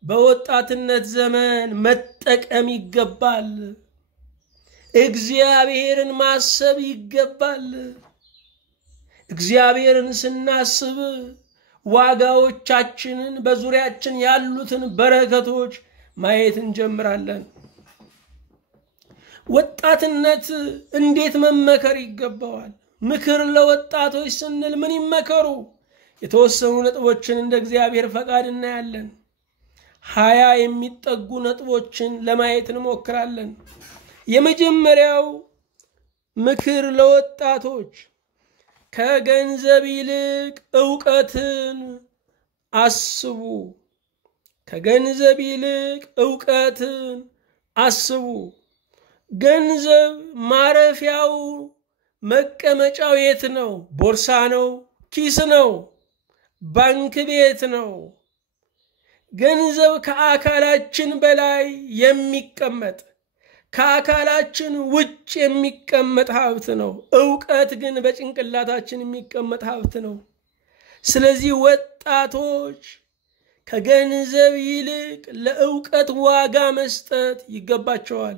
በወጣትነት ዘመን መጠቀም ይገባል። እግዚአብሔርን ማሰብ ይገባል። እግዚአብሔርን ስናስብ ዋጋዎቻችንን በዙሪያችን ያሉትን በረከቶች ማየት እንጀምራለን። ወጣትነት እንዴት መመከር ይገባዋል? ምክር ለወጣቶች ስንል ምን ይመከሩ? የተወሰኑ ነጥቦችን እንደ እግዚአብሔር ፈቃድ እናያለን። 20 የሚጠጉ ነጥቦችን ለማየት እንሞክራለን። የመጀመሪያው ምክር ለወጣቶች ከገንዘብ ይልቅ ዕውቀትን አስቡ። ከገንዘብ ይልቅ ዕውቀትን አስቡ። ገንዘብ ማረፊያው መቀመጫው የት ነው? ቦርሳ ነው? ኪስ ነው? ባንክ ቤት ነው? ገንዘብ ከአካላችን በላይ የሚቀመጥ ከአካላችን ውጭ የሚቀመጥ ሀብት ነው። ዕውቀት ግን በጭንቅላታችን የሚቀመጥ ሀብት ነው። ስለዚህ ወጣቶች ከገንዘብ ይልቅ ለዕውቀት ዋጋ መስጠት ይገባቸዋል።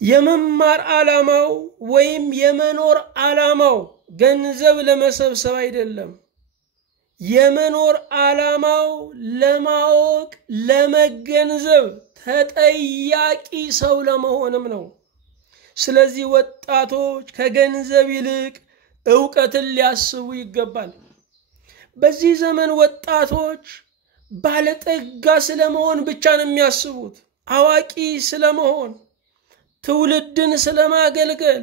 የመማር ዓላማው ወይም የመኖር ዓላማው ገንዘብ ለመሰብሰብ አይደለም። የመኖር ዓላማው ለማወቅ፣ ለመገንዘብ፣ ተጠያቂ ሰው ለመሆንም ነው። ስለዚህ ወጣቶች ከገንዘብ ይልቅ ዕውቀትን ሊያስቡ ይገባል። በዚህ ዘመን ወጣቶች ባለጠጋ ስለመሆን ብቻ ነው የሚያስቡት። አዋቂ ስለመሆን፣ ትውልድን ስለማገልገል፣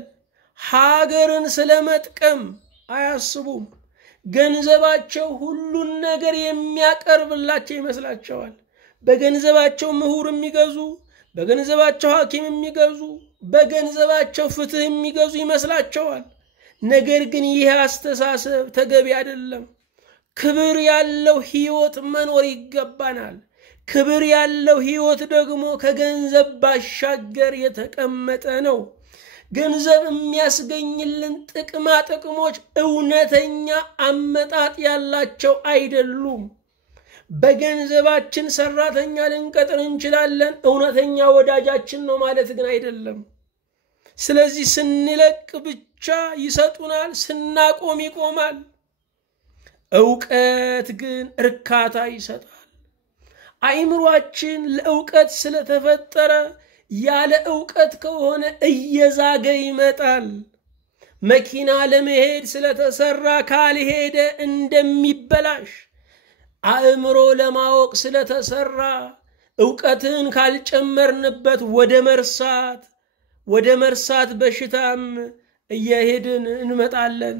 ሀገርን ስለመጥቀም አያስቡም። ገንዘባቸው ሁሉን ነገር የሚያቀርብላቸው ይመስላቸዋል። በገንዘባቸው ምሁር የሚገዙ፣ በገንዘባቸው ሐኪም የሚገዙ፣ በገንዘባቸው ፍትህ የሚገዙ ይመስላቸዋል። ነገር ግን ይህ አስተሳሰብ ተገቢ አይደለም። ክብር ያለው ህይወት መኖር ይገባናል። ክብር ያለው ህይወት ደግሞ ከገንዘብ ባሻገር የተቀመጠ ነው። ገንዘብ የሚያስገኝልን ጥቅማ ጥቅሞች እውነተኛ አመጣጥ ያላቸው አይደሉም። በገንዘባችን ሰራተኛ ልንቀጥር እንችላለን፣ እውነተኛ ወዳጃችን ነው ማለት ግን አይደለም። ስለዚህ ስንለቅ ብቻ ይሰጡናል፣ ስናቆም ይቆማል። ዕውቀት ግን እርካታ ይሰጣል። አእምሮአችን ለዕውቀት ስለተፈጠረ ያለ ዕውቀት ከሆነ እየዛገ ይመጣል። መኪና ለመሄድ ስለተሰራ ካልሄደ እንደሚበላሽ፣ አእምሮ ለማወቅ ስለተሰራ ዕውቀትን ካልጨመርንበት ወደ መርሳት በሽታም እየሄድን እንመጣለን።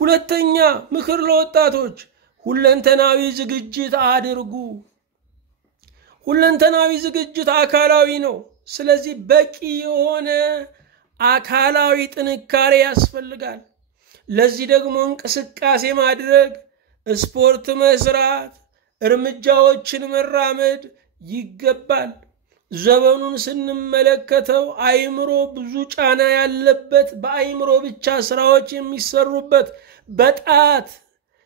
ሁለተኛ ምክር ለወጣቶች፣ ሁለንተናዊ ዝግጅት አድርጉ። ሁለንተናዊ ዝግጅት አካላዊ ነው። ስለዚህ በቂ የሆነ አካላዊ ጥንካሬ ያስፈልጋል። ለዚህ ደግሞ እንቅስቃሴ ማድረግ፣ ስፖርት መስራት፣ እርምጃዎችን መራመድ ይገባል። ዘመኑን ስንመለከተው አእምሮ ብዙ ጫና ያለበት፣ በአእምሮ ብቻ ስራዎች የሚሰሩበት፣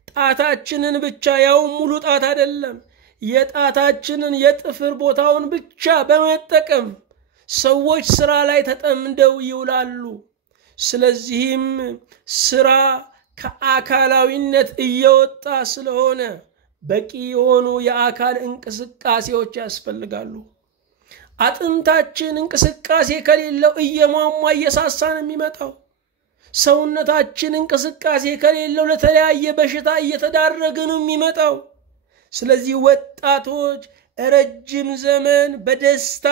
ጣታችንን ብቻ ያው ሙሉ ጣት አይደለም፣ የጣታችንን የጥፍር ቦታውን ብቻ በመጠቀም ሰዎች ስራ ላይ ተጠምደው ይውላሉ። ስለዚህም ስራ ከአካላዊነት እየወጣ ስለሆነ በቂ የሆኑ የአካል እንቅስቃሴዎች ያስፈልጋሉ። አጥንታችን እንቅስቃሴ ከሌለው እየሟሟ እየሳሳን የሚመጣው፣ ሰውነታችን እንቅስቃሴ ከሌለው ለተለያየ በሽታ እየተዳረገን የሚመጣው። ስለዚህ ወጣቶች ረጅም ዘመን በደስታ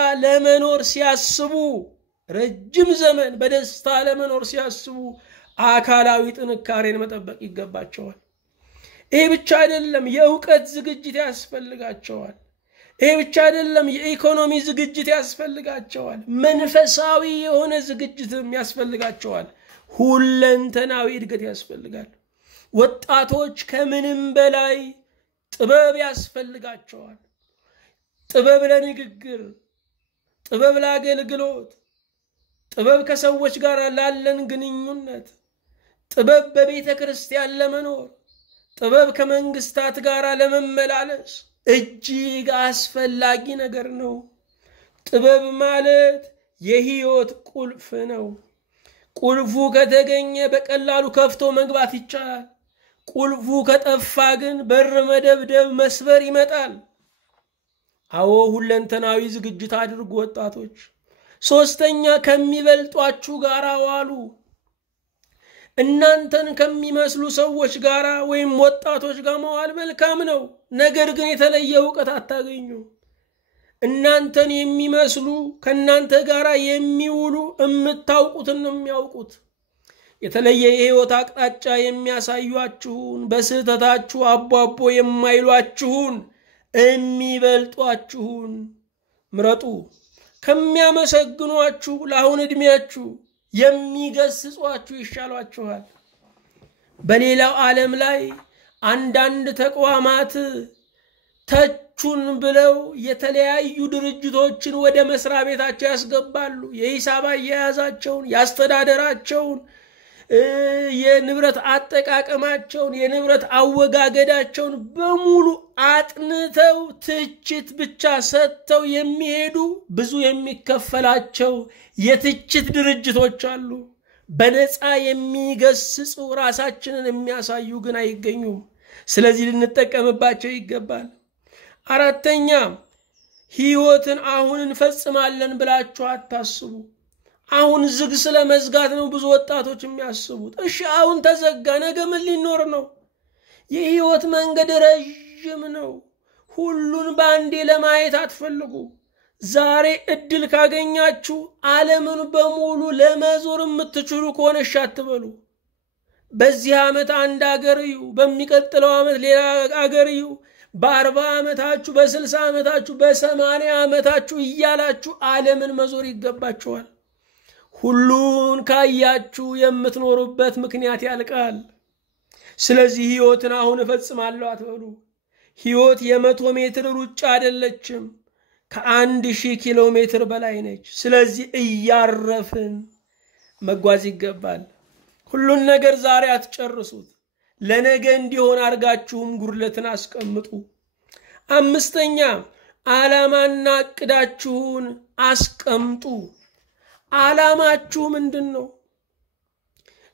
ለመኖር ሲያስቡ አካላዊ ጥንካሬን መጠበቅ ይገባቸዋል። ይሄ ብቻ አይደለም፣ የዕውቀት ዝግጅት ያስፈልጋቸዋል። ይሄ ብቻ አይደለም፣ የኢኮኖሚ ዝግጅት ያስፈልጋቸዋል። መንፈሳዊ የሆነ ዝግጅትም ያስፈልጋቸዋል። ሁለንተናዊ እድገት ያስፈልጋል። ወጣቶች ከምንም በላይ ጥበብ ያስፈልጋቸዋል። ጥበብ ለንግግር፣ ጥበብ ለአገልግሎት፣ ጥበብ ከሰዎች ጋር ላለን ግንኙነት፣ ጥበብ በቤተ ክርስቲያን ለመኖር፣ ጥበብ ከመንግስታት ጋር ለመመላለስ እጅግ አስፈላጊ ነገር ነው። ጥበብ ማለት የህይወት ቁልፍ ነው። ቁልፉ ከተገኘ በቀላሉ ከፍቶ መግባት ይቻላል። ቁልፉ ከጠፋ ግን በር መደብደብ፣ መስበር ይመጣል። አዎ ሁለንተናዊ ዝግጅት አድርጉ ወጣቶች። ሶስተኛ ከሚበልጧችሁ ጋር ዋሉ። እናንተን ከሚመስሉ ሰዎች ጋር ወይም ወጣቶች ጋር መዋል መልካም ነው። ነገር ግን የተለየ ዕውቀት አታገኙ። እናንተን የሚመስሉ ከናንተ ጋር የሚውሉ የምታውቁትን ነው የሚያውቁት። የተለየ የህይወት አቅጣጫ የሚያሳዩአችሁን፣ በስህተታችሁ አቧቦ የማይሏችሁን የሚበልጧችሁን ምረጡ። ከሚያመሰግኗችሁ ለአሁን ዕድሜያችሁ የሚገስጿችሁ ይሻሏችኋል። በሌላው ዓለም ላይ አንዳንድ ተቋማት ተቹን ብለው የተለያዩ ድርጅቶችን ወደ መስሪያ ቤታቸው ያስገባሉ። የሂሳብ አያያዛቸውን፣ ያስተዳደራቸውን፣ የንብረት አጠቃቀማቸውን፣ የንብረት አወጋገዳቸውን በሙሉ አጥንተው ትችት ብቻ ሰጥተው የሚሄዱ ብዙ የሚከፈላቸው የትችት ድርጅቶች አሉ። በነፃ የሚገስጹ ራሳችንን የሚያሳዩ ግን አይገኙም። ስለዚህ ልንጠቀምባቸው ይገባል። አራተኛ ሕይወትን አሁን እንፈጽማለን ብላችሁ አታስቡ። አሁን ዝግ ስለመዝጋት ነው ብዙ ወጣቶች የሚያስቡት። እሺ አሁን ተዘጋ፣ ነገ ምን ሊኖር ነው? የሕይወት መንገድ ረጅም ነው። ሁሉን በአንዴ ለማየት አትፈልጉ። ዛሬ እድል ካገኛችሁ ዓለምን በሙሉ ለመዞር የምትችሉ ከሆነ እሺ አትበሉ። በዚህ ዓመት አንድ አገር እዩ፣ በሚቀጥለው ዓመት ሌላ አገር እዩ። በ40 ዓመታችሁ፣ በ60 ዓመታችሁ፣ በ80 ዓመታችሁ እያላችሁ ዓለምን መዞር ይገባችኋል። ሁሉን ካያችሁ የምትኖሩበት ምክንያት ያልቃል። ስለዚህ ሕይወትን አሁን እፈጽማለሁ አትበሉ። ሕይወት የ100 ሜትር ሩጫ አይደለችም፣ ከ1000 ኪሎ ሜትር በላይ ነች። ስለዚህ እያረፍን መጓዝ ይገባል። ሁሉን ነገር ዛሬ አትጨርሱት። ለነገ እንዲሆን አርጋችሁም ጉድለትን አስቀምጡ። አምስተኛ ዓላማና ዕቅዳችሁን አስቀምጡ። ዓላማችሁ ምንድነው?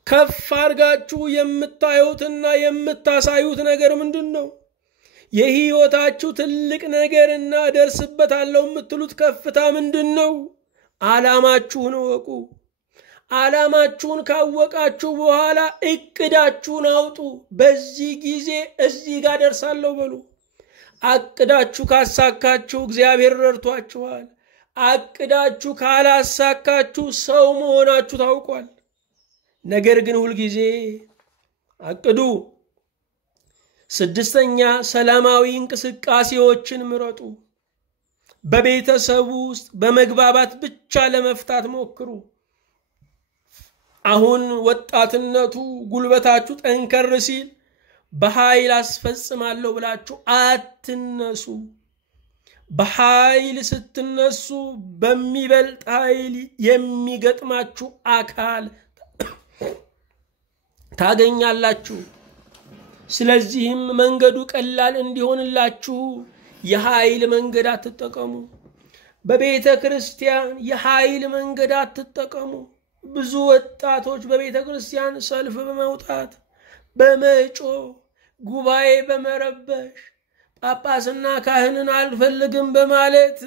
ከፍ አርጋችሁ የምታዩትና የምታሳዩት ነገር ምንድነው? የሕይወታችሁ ትልቅ ነገርና ደርስበታለሁ የምትሉት ከፍታ ምንድነው? ዓላማችሁን እወቁ። ዓላማችሁን ካወቃችሁ በኋላ ዕቅዳችሁን አውጡ። በዚህ ጊዜ እዚህ ጋር ደርሳለሁ በሉ። አቅዳችሁ ካሳካችሁ እግዚአብሔር ረድቷችኋል። አቅዳችሁ ካላሳካችሁ ሰው መሆናችሁ ታውቋል። ነገር ግን ሁል ጊዜ አቅዱ። ስድስተኛ ሰላማዊ እንቅስቃሴዎችን ምረጡ። በቤተሰቡ ውስጥ በመግባባት ብቻ ለመፍታት ሞክሩ። አሁን ወጣትነቱ ጉልበታችሁ ጠንከር ሲል በኃይል አስፈጽማለሁ ብላችሁ አትነሱ። በኃይል ስትነሱ በሚበልጥ ኃይል የሚገጥማችሁ አካል ታገኛላችሁ። ስለዚህም መንገዱ ቀላል እንዲሆንላችሁ የኃይል መንገድ አትጠቀሙ። በቤተ ክርስቲያን የኃይል መንገድ አትጠቀሙ። ብዙ ወጣቶች በቤተ ክርስቲያን ሰልፍ በመውጣት በመጮ ጉባኤ በመረበሽ ጳጳስና ካህንን አልፈልግም በማለት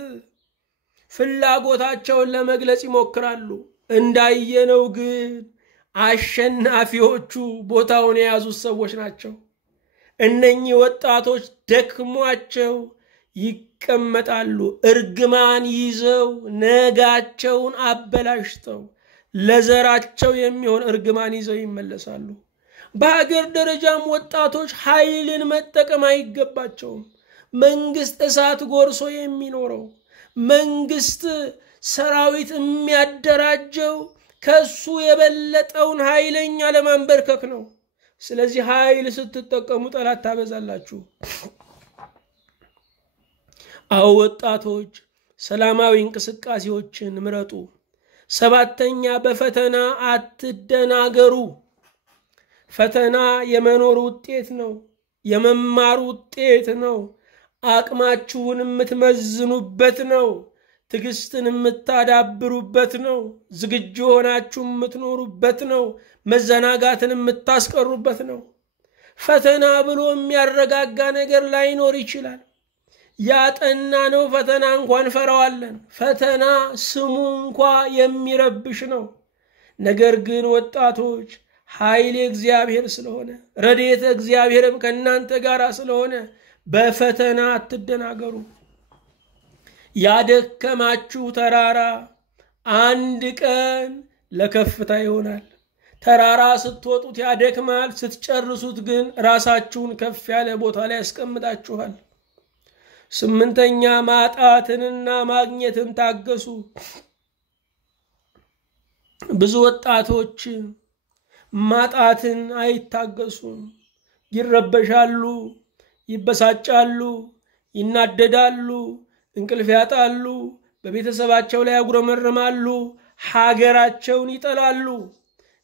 ፍላጎታቸውን ለመግለጽ ይሞክራሉ። እንዳየነው ግን አሸናፊዎቹ ቦታውን የያዙት ሰዎች ናቸው። እነኚህ ወጣቶች ደክሟቸው ይቀመጣሉ። እርግማን ይዘው ነጋቸውን አበላሽተው ለዘራቸው የሚሆን እርግማን ይዘው ይመለሳሉ። በሀገር ደረጃም ወጣቶች ኃይልን መጠቀም አይገባቸውም። መንግስት እሳት ጎርሶ የሚኖረው መንግስት ሰራዊት የሚያደራጀው ከሱ የበለጠውን ኃይለኛ ለማንበርከክ ነው። ስለዚህ ኃይል ስትጠቀሙ ጠላት ታበዛላችሁ። አዎ ወጣቶች ሰላማዊ እንቅስቃሴዎችን ምረጡ። ሰባተኛ በፈተና አትደናገሩ። ፈተና የመኖር ውጤት ነው፣ የመማር ውጤት ነው። አቅማችሁን የምትመዝኑበት ነው፣ ትዕግስትን የምታዳብሩበት ነው፣ ዝግጁ ሆናችሁ የምትኖሩበት ነው፣ መዘናጋትን የምታስቀሩበት ነው። ፈተና ብሎ የሚያረጋጋ ነገር ላይኖር ይችላል። ያጠናነው ፈተና እንኳን ፈራዋለን። ፈተና ስሙ እንኳን የሚረብሽ ነው። ነገር ግን ወጣቶች ኃይል እግዚአብሔር ስለሆነ ረድኤተ እግዚአብሔርም ከእናንተ ጋር ስለሆነ በፈተና አትደናገሩ። ያደከማችሁ ተራራ አንድ ቀን ለከፍታ ይሆናል። ተራራ ስትወጡት ያደክማል፣ ስትጨርሱት ግን ራሳችሁን ከፍ ያለ ቦታ ላይ ያስቀምጣችኋል። ስምንተኛ ማጣትንና ማግኘትን ታገሱ። ብዙ ወጣቶች ማጣትን አይታገሱም። ይረበሻሉ፣ ይበሳጫሉ፣ ይናደዳሉ፣ እንቅልፍ ያጣሉ፣ በቤተሰባቸው ላይ ያጉረመርማሉ፣ ሀገራቸውን ይጠላሉ።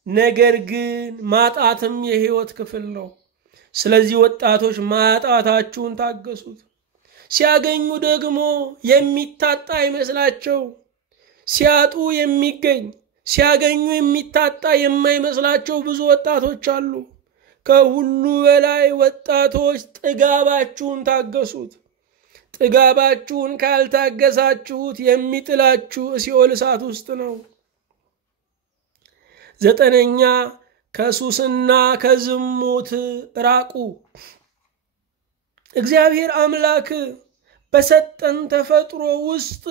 ነገር ግን ማጣትም የህይወት ክፍል ነው። ስለዚህ ወጣቶች ማጣታችሁን ታገሱት። ሲያገኙ ደግሞ የሚታጣ አይመስላቸው። ሲያጡ የሚገኝ፣ ሲያገኙ የሚታጣ የማይመስላቸው ብዙ ወጣቶች አሉ። ከሁሉ በላይ ወጣቶች ጥጋባችሁን ታገሱት። ጥጋባችሁን ካልታገሳችሁት የሚጥላችሁ ሲኦል እሳት ውስጥ ነው። ዘጠነኛ ከሱስና ከዝሙት ራቁ። እግዚአብሔር አምላክ በሰጠን ተፈጥሮ ውስጥ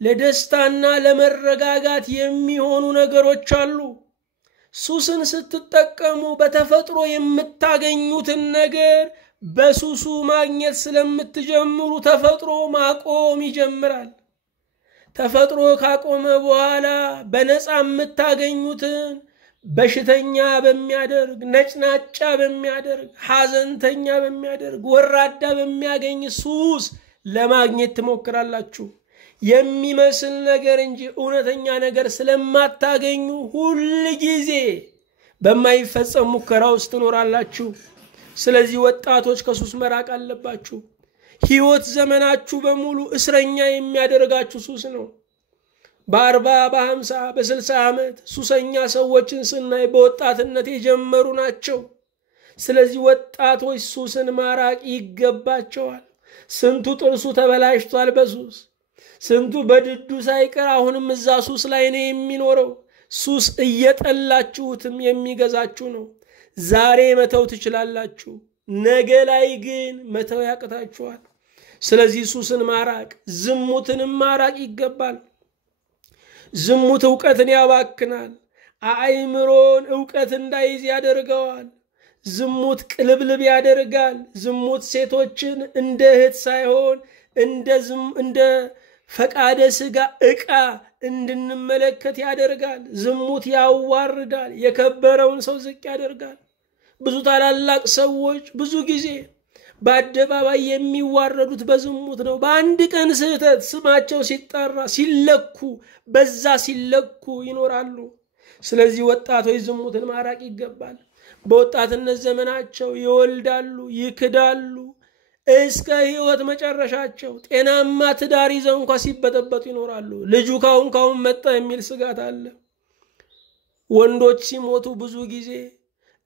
ለደስታና ለመረጋጋት የሚሆኑ ነገሮች አሉ። ሱስን ስትጠቀሙ በተፈጥሮ የምታገኙትን ነገር በሱሱ ማግኘት ስለምትጀምሩ ተፈጥሮ ማቆም ይጀምራል። ተፈጥሮ ካቆመ በኋላ በነፃ የምታገኙትን በሽተኛ በሚያደርግ፣ ነጭናጫ በሚያደርግ፣ ሐዘንተኛ በሚያደርግ፣ ወራዳ በሚያገኝ ሱስ ለማግኘት ትሞክራላችሁ። የሚመስል ነገር እንጂ እውነተኛ ነገር ስለማታገኙ ሁል ጊዜ በማይፈጸም ሙከራ ውስጥ ትኖራላችሁ። ስለዚህ ወጣቶች ከሱስ መራቅ አለባችሁ። ሕይወት ዘመናችሁ በሙሉ እስረኛ የሚያደርጋችሁ ሱስ ነው። በ40 በ50 በ60 ዓመት ሱሰኛ ሰዎችን ስናይ በወጣትነት የጀመሩ ናቸው። ስለዚህ ወጣቶች ሱስን ማራቅ ይገባቸዋል። ስንቱ ጥርሱ ተበላሽቷል በሱስ፣ ስንቱ በድዱ ሳይቀር አሁንም እዛ ሱስ ላይ ነው የሚኖረው። ሱስ እየጠላችሁትም የሚገዛችሁ ነው። ዛሬ መተው ትችላላችሁ፣ ነገ ላይ ግን መተው ያቅታችኋል። ስለዚህ ሱስን ማራቅ፣ ዝሙትንም ማራቅ ይገባል። ዝሙት ዕውቀትን ያባክናል። አእምሮን ዕውቀት እንዳይዝ ያደርገዋል። ዝሙት ቅልብልብ ያደርጋል። ዝሙት ሴቶችን እንደ እህት ሳይሆን እንደ ፈቃደ ሥጋ ዕቃ እንድንመለከት ያደርጋል። ዝሙት ያዋርዳል፣ የከበረውን ሰው ዝቅ ያደርጋል። ብዙ ታላላቅ ሰዎች ብዙ ጊዜ በአደባባይ የሚዋረዱት በዝሙት ነው። በአንድ ቀን ስህተት ስማቸው ሲጠራ ሲለኩ፣ በዛ ሲለኩ ይኖራሉ። ስለዚህ ወጣቶች ዝሙትን ማራቅ ይገባል። በወጣትነት ዘመናቸው ይወልዳሉ፣ ይክዳሉ። እስከ ሕይወት መጨረሻቸው ጤናማ ትዳር ይዘው እንኳን ሲበጠበጡ ይኖራሉ። ልጁ ካሁን መጣ የሚል ስጋት አለ። ወንዶች ሲሞቱ ብዙ ጊዜ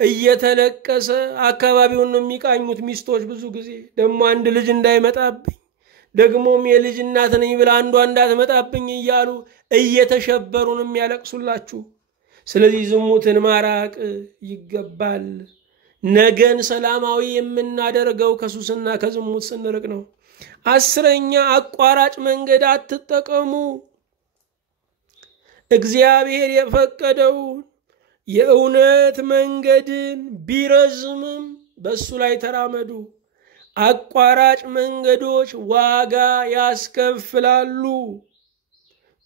እየተለቀሰ አካባቢውን ነው የሚቃኙት። ሚስቶች ብዙ ጊዜ ደግሞ አንድ ልጅ እንዳይመጣብኝ፣ ደግሞም የልጅ እናት ነኝ ብላ አንዷ እንዳትመጣብኝ እያሉ እየተሸበሩ ነው የሚያለቅሱላችሁ። ስለዚህ ዝሙትን ማራቅ ይገባል። ነገን ሰላማዊ የምናደርገው ከሱስና ከዝሙት ስንርቅ ነው። 10ኛ አቋራጭ መንገድ አትጠቀሙ። እግዚአብሔር የፈቀደውን የእውነት መንገድን ቢረዝምም በሱ ላይ ተራመዱ። አቋራጭ መንገዶች ዋጋ ያስከፍላሉ።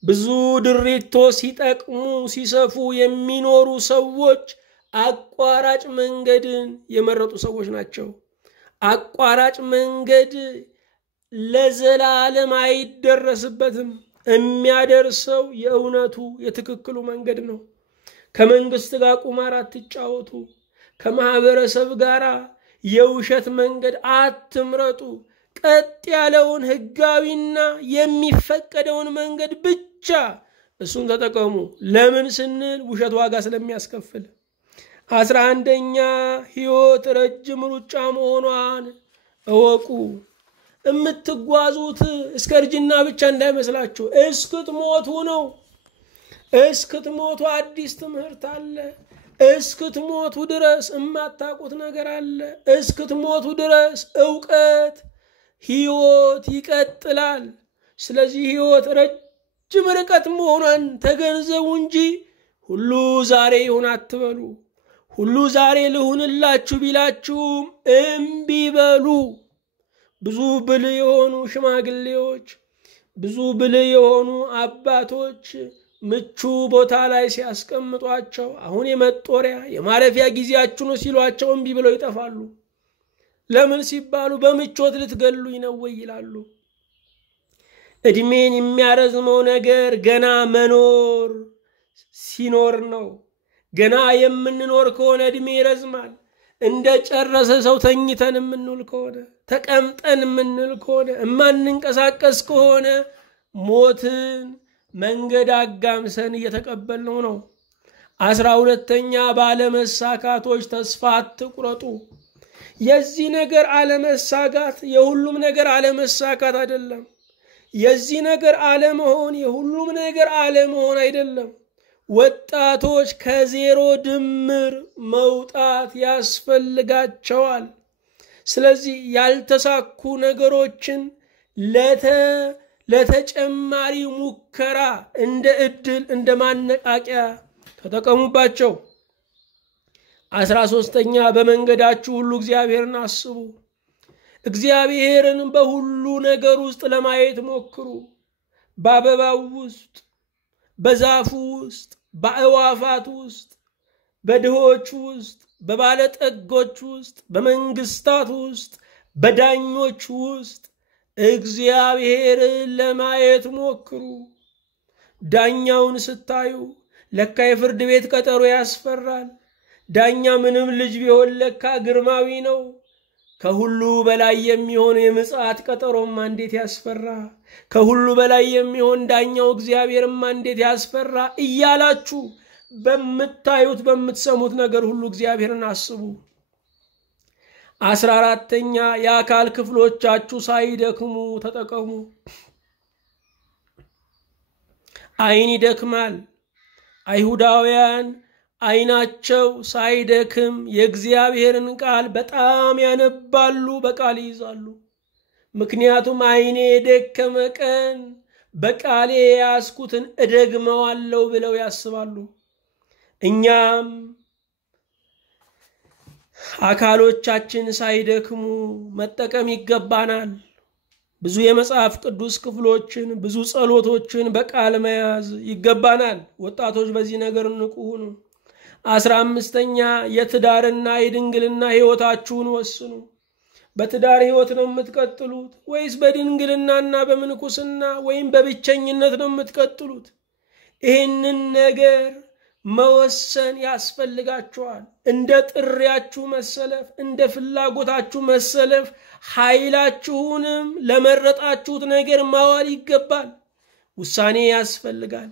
ብዙ ድሪቶ ሲጠቅሙ ሲሰፉ የሚኖሩ ሰዎች አቋራጭ መንገድን የመረጡ ሰዎች ናቸው። አቋራጭ መንገድ ለዘላለም አይደረስበትም። የሚያደርሰው የእውነቱ የትክክሉ መንገድ ነው። ከመንግስት ጋር ቁማር አትጫወቱ። ከማህበረሰብ ጋር የውሸት መንገድ አትምረጡ። ቀጥ ያለውን ህጋዊና የሚፈቀደውን መንገድ ብቻ እሱን ተጠቀሙ። ለምን ስንል ውሸት ዋጋ ስለሚያስከፍል። 11ኛ ሕይወት ረጅም ሩጫ መሆኗን እወቁ። የምትጓዙት እስከ እርጅና ብቻ እንዳይመስላችሁ፣ እስክትሞቱ ነው። እስክትሞቱ አዲስ ትምህርት አለ። እስክትሞቱ ድረስ የማታውቁት ነገር አለ። እስክትሞቱ ድረስ ዕውቀት ሕይወት ይቀጥላል። ስለዚህ ሕይወት ረጅም ርቀት መሆኗን ተገንዘቡ እንጂ ሁሉ ዛሬ ይሁን አትበሉ። ሁሉ ዛሬ ልሁንላችሁ ቢላችሁም እምቢ በሉ። ብዙ ብልህ የሆኑ ሽማግሌዎች፣ ብዙ ብልህ የሆኑ አባቶች ምቹ ቦታ ላይ ሲያስቀምጧቸው አሁን የመጦሪያ የማረፊያ ጊዜያችሁ ነው ሲሏቸው እምቢ ብለው ይጠፋሉ። ለምን ሲባሉ በምቾት ልትገሉኝ ነው ወይ ይላሉ። እድሜን የሚያረዝመው ነገር ገና መኖር ሲኖር ነው። ገና የምንኖር ከሆነ እድሜ ይረዝማል። እንደ ጨረሰ ሰው ተኝተን የምንውል ከሆነ፣ ተቀምጠን የምንውል ከሆነ፣ እማንንቀሳቀስ ከሆነ ሞትን መንገድ አጋምሰን እየተቀበልነው ነው። 12ኛ ባለመሳካቶች ተስፋ አትቁረጡ። የዚህ ነገር አለመሳካት የሁሉም ነገር አለመሳካት አይደለም። የዚህ ነገር አለመሆን የሁሉም ነገር አለመሆን አይደለም። ወጣቶች ከዜሮ ድምር መውጣት ያስፈልጋቸዋል። ስለዚህ ያልተሳኩ ነገሮችን ለተጨማሪ ሙከራ እንደ እድል እንደ ማነቃቂያ ተጠቀሙባቸው። 13ኛ በመንገዳችሁ ሁሉ እግዚአብሔርን አስቡ። እግዚአብሔርን በሁሉ ነገር ውስጥ ለማየት ሞክሩ። በአበባው ውስጥ፣ በዛፉ ውስጥ፣ በአዕዋፋት ውስጥ፣ በድሆች ውስጥ፣ በባለጠጎች ውስጥ፣ በመንግስታት ውስጥ፣ በዳኞች ውስጥ እግዚአብሔርን ለማየት ሞክሩ። ዳኛውን ስታዩ ለካ የፍርድ ቤት ቀጠሮ ያስፈራል። ዳኛ ምንም ልጅ ቢሆን ለካ ግርማዊ ነው። ከሁሉ በላይ የሚሆን የምጽአት ቀጠሮማ እንዴት ያስፈራ! ከሁሉ በላይ የሚሆን ዳኛው እግዚአብሔርማ እንዴት ያስፈራ! እያላችሁ በምታዩት በምትሰሙት ነገር ሁሉ እግዚአብሔርን አስቡ። 14ኛ የአካል ክፍሎቻችሁ ሳይደክሙ ተጠቀሙ። ዓይን ይደክማል። አይሁዳውያን ዓይናቸው ሳይደክም የእግዚአብሔርን ቃል በጣም ያነባሉ፣ በቃል ይይዛሉ። ምክንያቱም ዓይኔ የደከመ ቀን በቃሌ ያስኩትን እደግመዋለሁ ብለው ያስባሉ። እኛም አካሎቻችን ሳይደክሙ መጠቀም ይገባናል። ብዙ የመጽሐፍ ቅዱስ ክፍሎችን፣ ብዙ ጸሎቶችን በቃል መያዝ ይገባናል። ወጣቶች በዚህ ነገር ንቁ ሁኑ። 15ኛ የትዳርና የድንግልና ሕይወታችሁን ወስኑ። በትዳር ሕይወት ነው የምትቀጥሉት ወይስ በድንግልናና በምንኩስና ወይም በብቸኝነት ነው የምትቀጥሉት? ይህንን ነገር መወሰን ያስፈልጋችኋል። እንደ ጥሪያችሁ መሰለፍ፣ እንደ ፍላጎታችሁ መሰለፍ፣ ኃይላችሁንም ለመረጣችሁት ነገር ማዋል ይገባል። ውሳኔ ያስፈልጋል።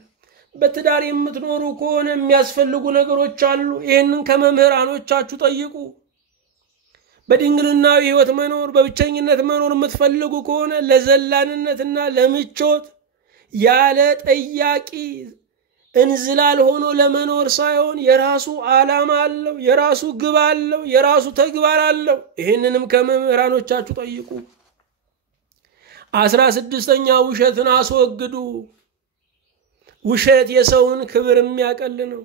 በትዳር የምትኖሩ ከሆነ የሚያስፈልጉ ነገሮች አሉ። ይህንን ከመምህራኖቻችሁ ጠይቁ። በድንግልናዊ ሕይወት መኖር፣ በብቸኝነት መኖር የምትፈልጉ ከሆነ ለዘላንነትና ለምቾት ያለ ጠያቂ እንዝላል ሆኖ ለመኖር ሳይሆን የራሱ ዓላማ አለው፣ የራሱ ግብ አለው፣ የራሱ ተግባር አለው። ይህንንም ከመምህራኖቻችሁ ጠይቁ። 16ኛ ውሸትን አስወግዱ። ውሸት የሰውን ክብር የሚያቀል ነው።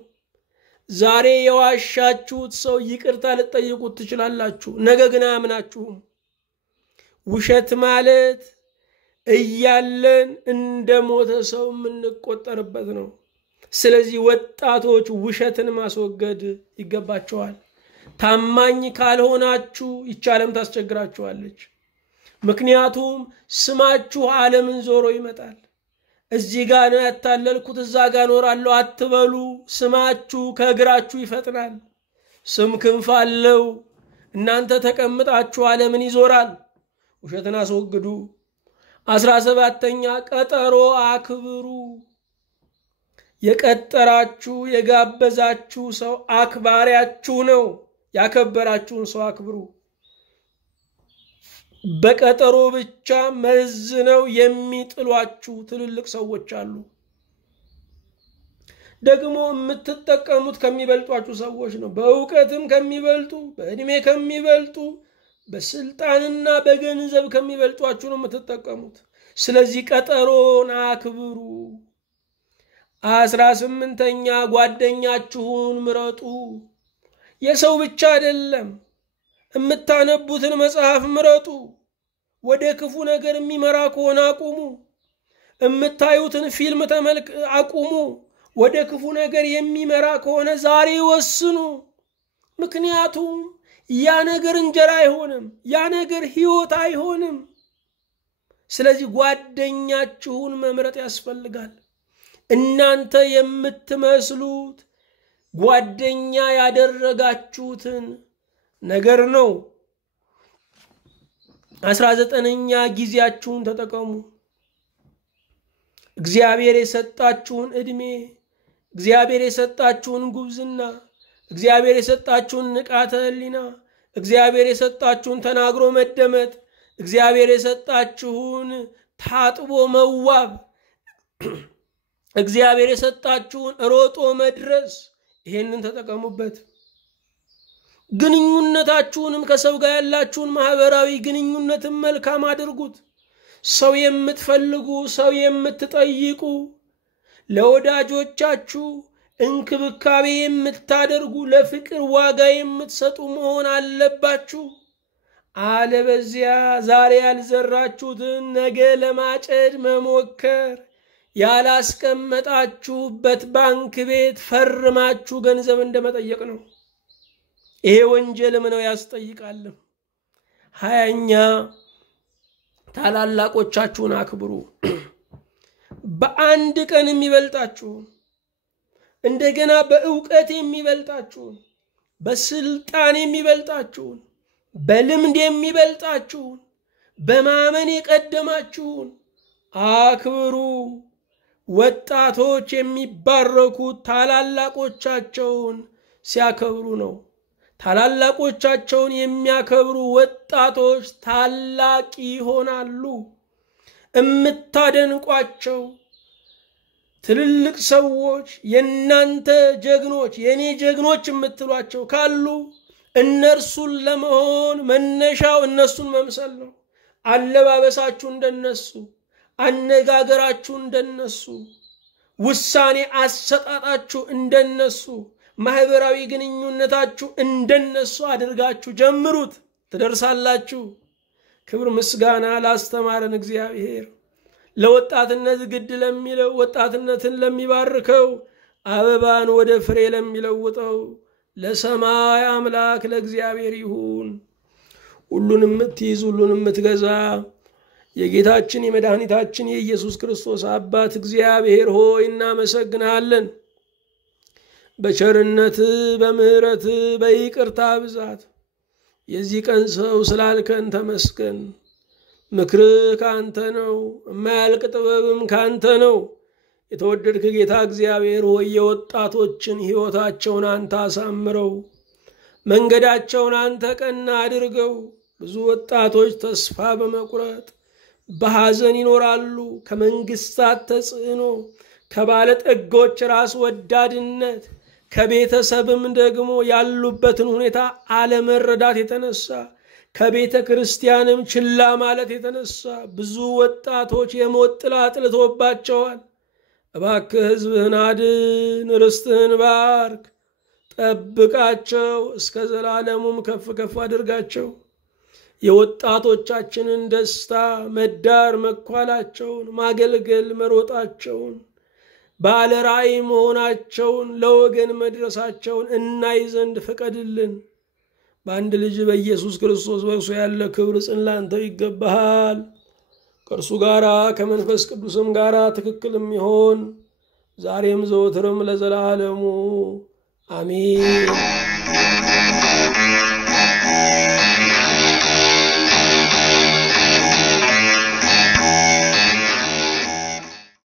ዛሬ የዋሻችሁት ሰው ይቅርታ ልትጠይቁት ትችላላችሁ፣ ነገ ግን አያምናችሁም። ውሸት ማለት እያለን እንደ ሞተ ሰው የምንቆጠርበት ነው። ስለዚህ ወጣቶች ውሸትን ማስወገድ ይገባቸዋል። ታማኝ ካልሆናችሁ ይህች ዓለም ታስቸግራችኋለች። ምክንያቱም ስማችሁ ዓለምን ዞሮ ይመጣል። እዚህ ጋር ነው ያታለልኩት እዛ ጋር ኖራለሁ አትበሉ። ስማችሁ ከእግራችሁ ይፈጥናል። ስም ክንፍ አለው። እናንተ ተቀምጣችሁ ዓለምን ይዞራል። ውሸትን አስወግዱ። 17ኛ ቀጠሮ አክብሩ። የቀጠራችሁ የጋበዛችሁ ሰው አክባሪያችሁ ነው። ያከበራችሁን ሰው አክብሩ። በቀጠሮ ብቻ መዝነው የሚጥሏችሁ ትልልቅ ሰዎች አሉ። ደግሞ የምትጠቀሙት ከሚበልጧችሁ ሰዎች ነው። በእውቀትም ከሚበልጡ፣ በእድሜ ከሚበልጡ፣ በስልጣንና በገንዘብ ከሚበልጧችሁ ነው የምትጠቀሙት። ስለዚህ ቀጠሮን አክብሩ። 18ኛ ጓደኛችሁን ምረጡ። የሰው ብቻ አይደለም፣ የምታነቡትን መጽሐፍ ምረጡ። ወደ ክፉ ነገር የሚመራ ከሆነ አቁሙ። እምታዩትን ፊልም አቁሙ። ወደ ክፉ ነገር የሚመራ ከሆነ ዛሬ ወስኑ። ምክንያቱም ያ ነገር እንጀራ አይሆንም፣ ያ ነገር ሕይወት አይሆንም። ስለዚህ ጓደኛችሁን መምረጥ ያስፈልጋል። እናንተ የምትመስሉት ጓደኛ ያደረጋችሁትን ነገር ነው። 19ኛ ጊዜያችሁን ተጠቀሙ። እግዚአብሔር የሰጣችሁን ዕድሜ፣ እግዚአብሔር የሰጣችሁን ጉብዝና፣ እግዚአብሔር የሰጣችሁን ንቃተ ሕሊና፣ እግዚአብሔር የሰጣችሁን ተናግሮ መደመጥ፣ እግዚአብሔር የሰጣችሁን ታጥቦ መዋብ፣ እግዚአብሔር የሰጣችሁን ሮጦ መድረስ፣ ይሄንን ተጠቀሙበት። ግንኙነታችሁንም ከሰው ጋር ያላችሁን ማህበራዊ ግንኙነትን መልካም አድርጉት። ሰው የምትፈልጉ፣ ሰው የምትጠይቁ፣ ለወዳጆቻችሁ እንክብካቤ የምታደርጉ፣ ለፍቅር ዋጋ የምትሰጡ መሆን አለባችሁ። አለበዚያ ዛሬ ያልዘራችሁትን ነገ ለማጨድ መሞከር፣ ያላስቀመጣችሁበት ባንክ ቤት ፈርማችሁ ገንዘብ እንደመጠየቅ ነው። ይሄ ወንጀልም ነው፣ ያስጠይቃልም። 20ኛ ታላላቆቻችሁን አክብሩ። በአንድ ቀን የሚበልጣችሁን፣ እንደገና በእውቀት የሚበልጣችሁን፣ በስልጣን የሚበልጣችሁን፣ በልምድ የሚበልጣችሁን፣ በማመን የቀደማችሁን አክብሩ። ወጣቶች የሚባረኩት ታላላቆቻቸውን ሲያከብሩ ነው። ታላላቆቻቸውን የሚያከብሩ ወጣቶች ታላቅ ይሆናሉ። እምታደንቋቸው ትልልቅ ሰዎች፣ የናንተ ጀግኖች፣ የኔ ጀግኖች የምትሏቸው ካሉ እነርሱን ለመሆን መነሻው እነሱን መምሰል ነው። አለባበሳችሁ እንደነሱ፣ አነጋገራችሁ እንደነሱ፣ ውሳኔ አሰጣጣችሁ እንደነሱ፣ ማህበራዊ ግንኙነታችሁ እንደነሱ አድርጋችሁ ጀምሩት፣ ትደርሳላችሁ። ክብር ምስጋና ላስተማረን እግዚአብሔር፣ ለወጣትነት ግድ ለሚለው፣ ወጣትነትን ለሚባርከው፣ አበባን ወደ ፍሬ ለሚለውጠው ለሰማይ አምላክ ለእግዚአብሔር ይሁን። ሁሉንም የምትይዝ ሁሉንም የምትገዛ የጌታችን የመድኃኒታችን የኢየሱስ ክርስቶስ አባት እግዚአብሔር ሆይ እናመሰግናለን። በቸርነት በምህረት በይቅርታ ብዛት የዚህ ቀን ሰው ስላልከን ተመስገን። ምክርህ ካንተ ነው፣ የማያልቅ ጥበብም ካንተ ነው። የተወደድክ ጌታ እግዚአብሔር ሆይ የወጣቶችን ሕይወታቸውን አንተ አሳምረው፣ መንገዳቸውን አንተ ቀና አድርገው። ብዙ ወጣቶች ተስፋ በመቁረጥ በሐዘን ይኖራሉ። ከመንግስታት ተጽዕኖ፣ ከባለጠጎች ራስ ወዳድነት፣ ከቤተሰብም ደግሞ ያሉበትን ሁኔታ አለመረዳት የተነሳ፣ ከቤተ ክርስቲያንም ችላ ማለት የተነሳ ብዙ ወጣቶች የሞት ጥላ ጥልቶባቸዋል። እባክህ ሕዝብህን አድን፣ ርስትህን ባርክ፣ ጠብቃቸው፣ እስከ ዘላለሙም ከፍ ከፍ አድርጋቸው። የወጣቶቻችንን ደስታ መዳር መኳላቸውን፣ ማገልገል መሮጣቸውን፣ ባለ ራእይ መሆናቸውን፣ ለወገን መድረሳቸውን እናይ ዘንድ ፍቀድልን። በአንድ ልጅ በኢየሱስ ክርስቶስ በእርሱ ያለ ክብር ጽን ላንተ ይገባሃል። ከእርሱ ጋራ ከመንፈስ ቅዱስም ጋራ ትክክልም ይሆን ዛሬም ዘወትርም ለዘላለሙ አሜን።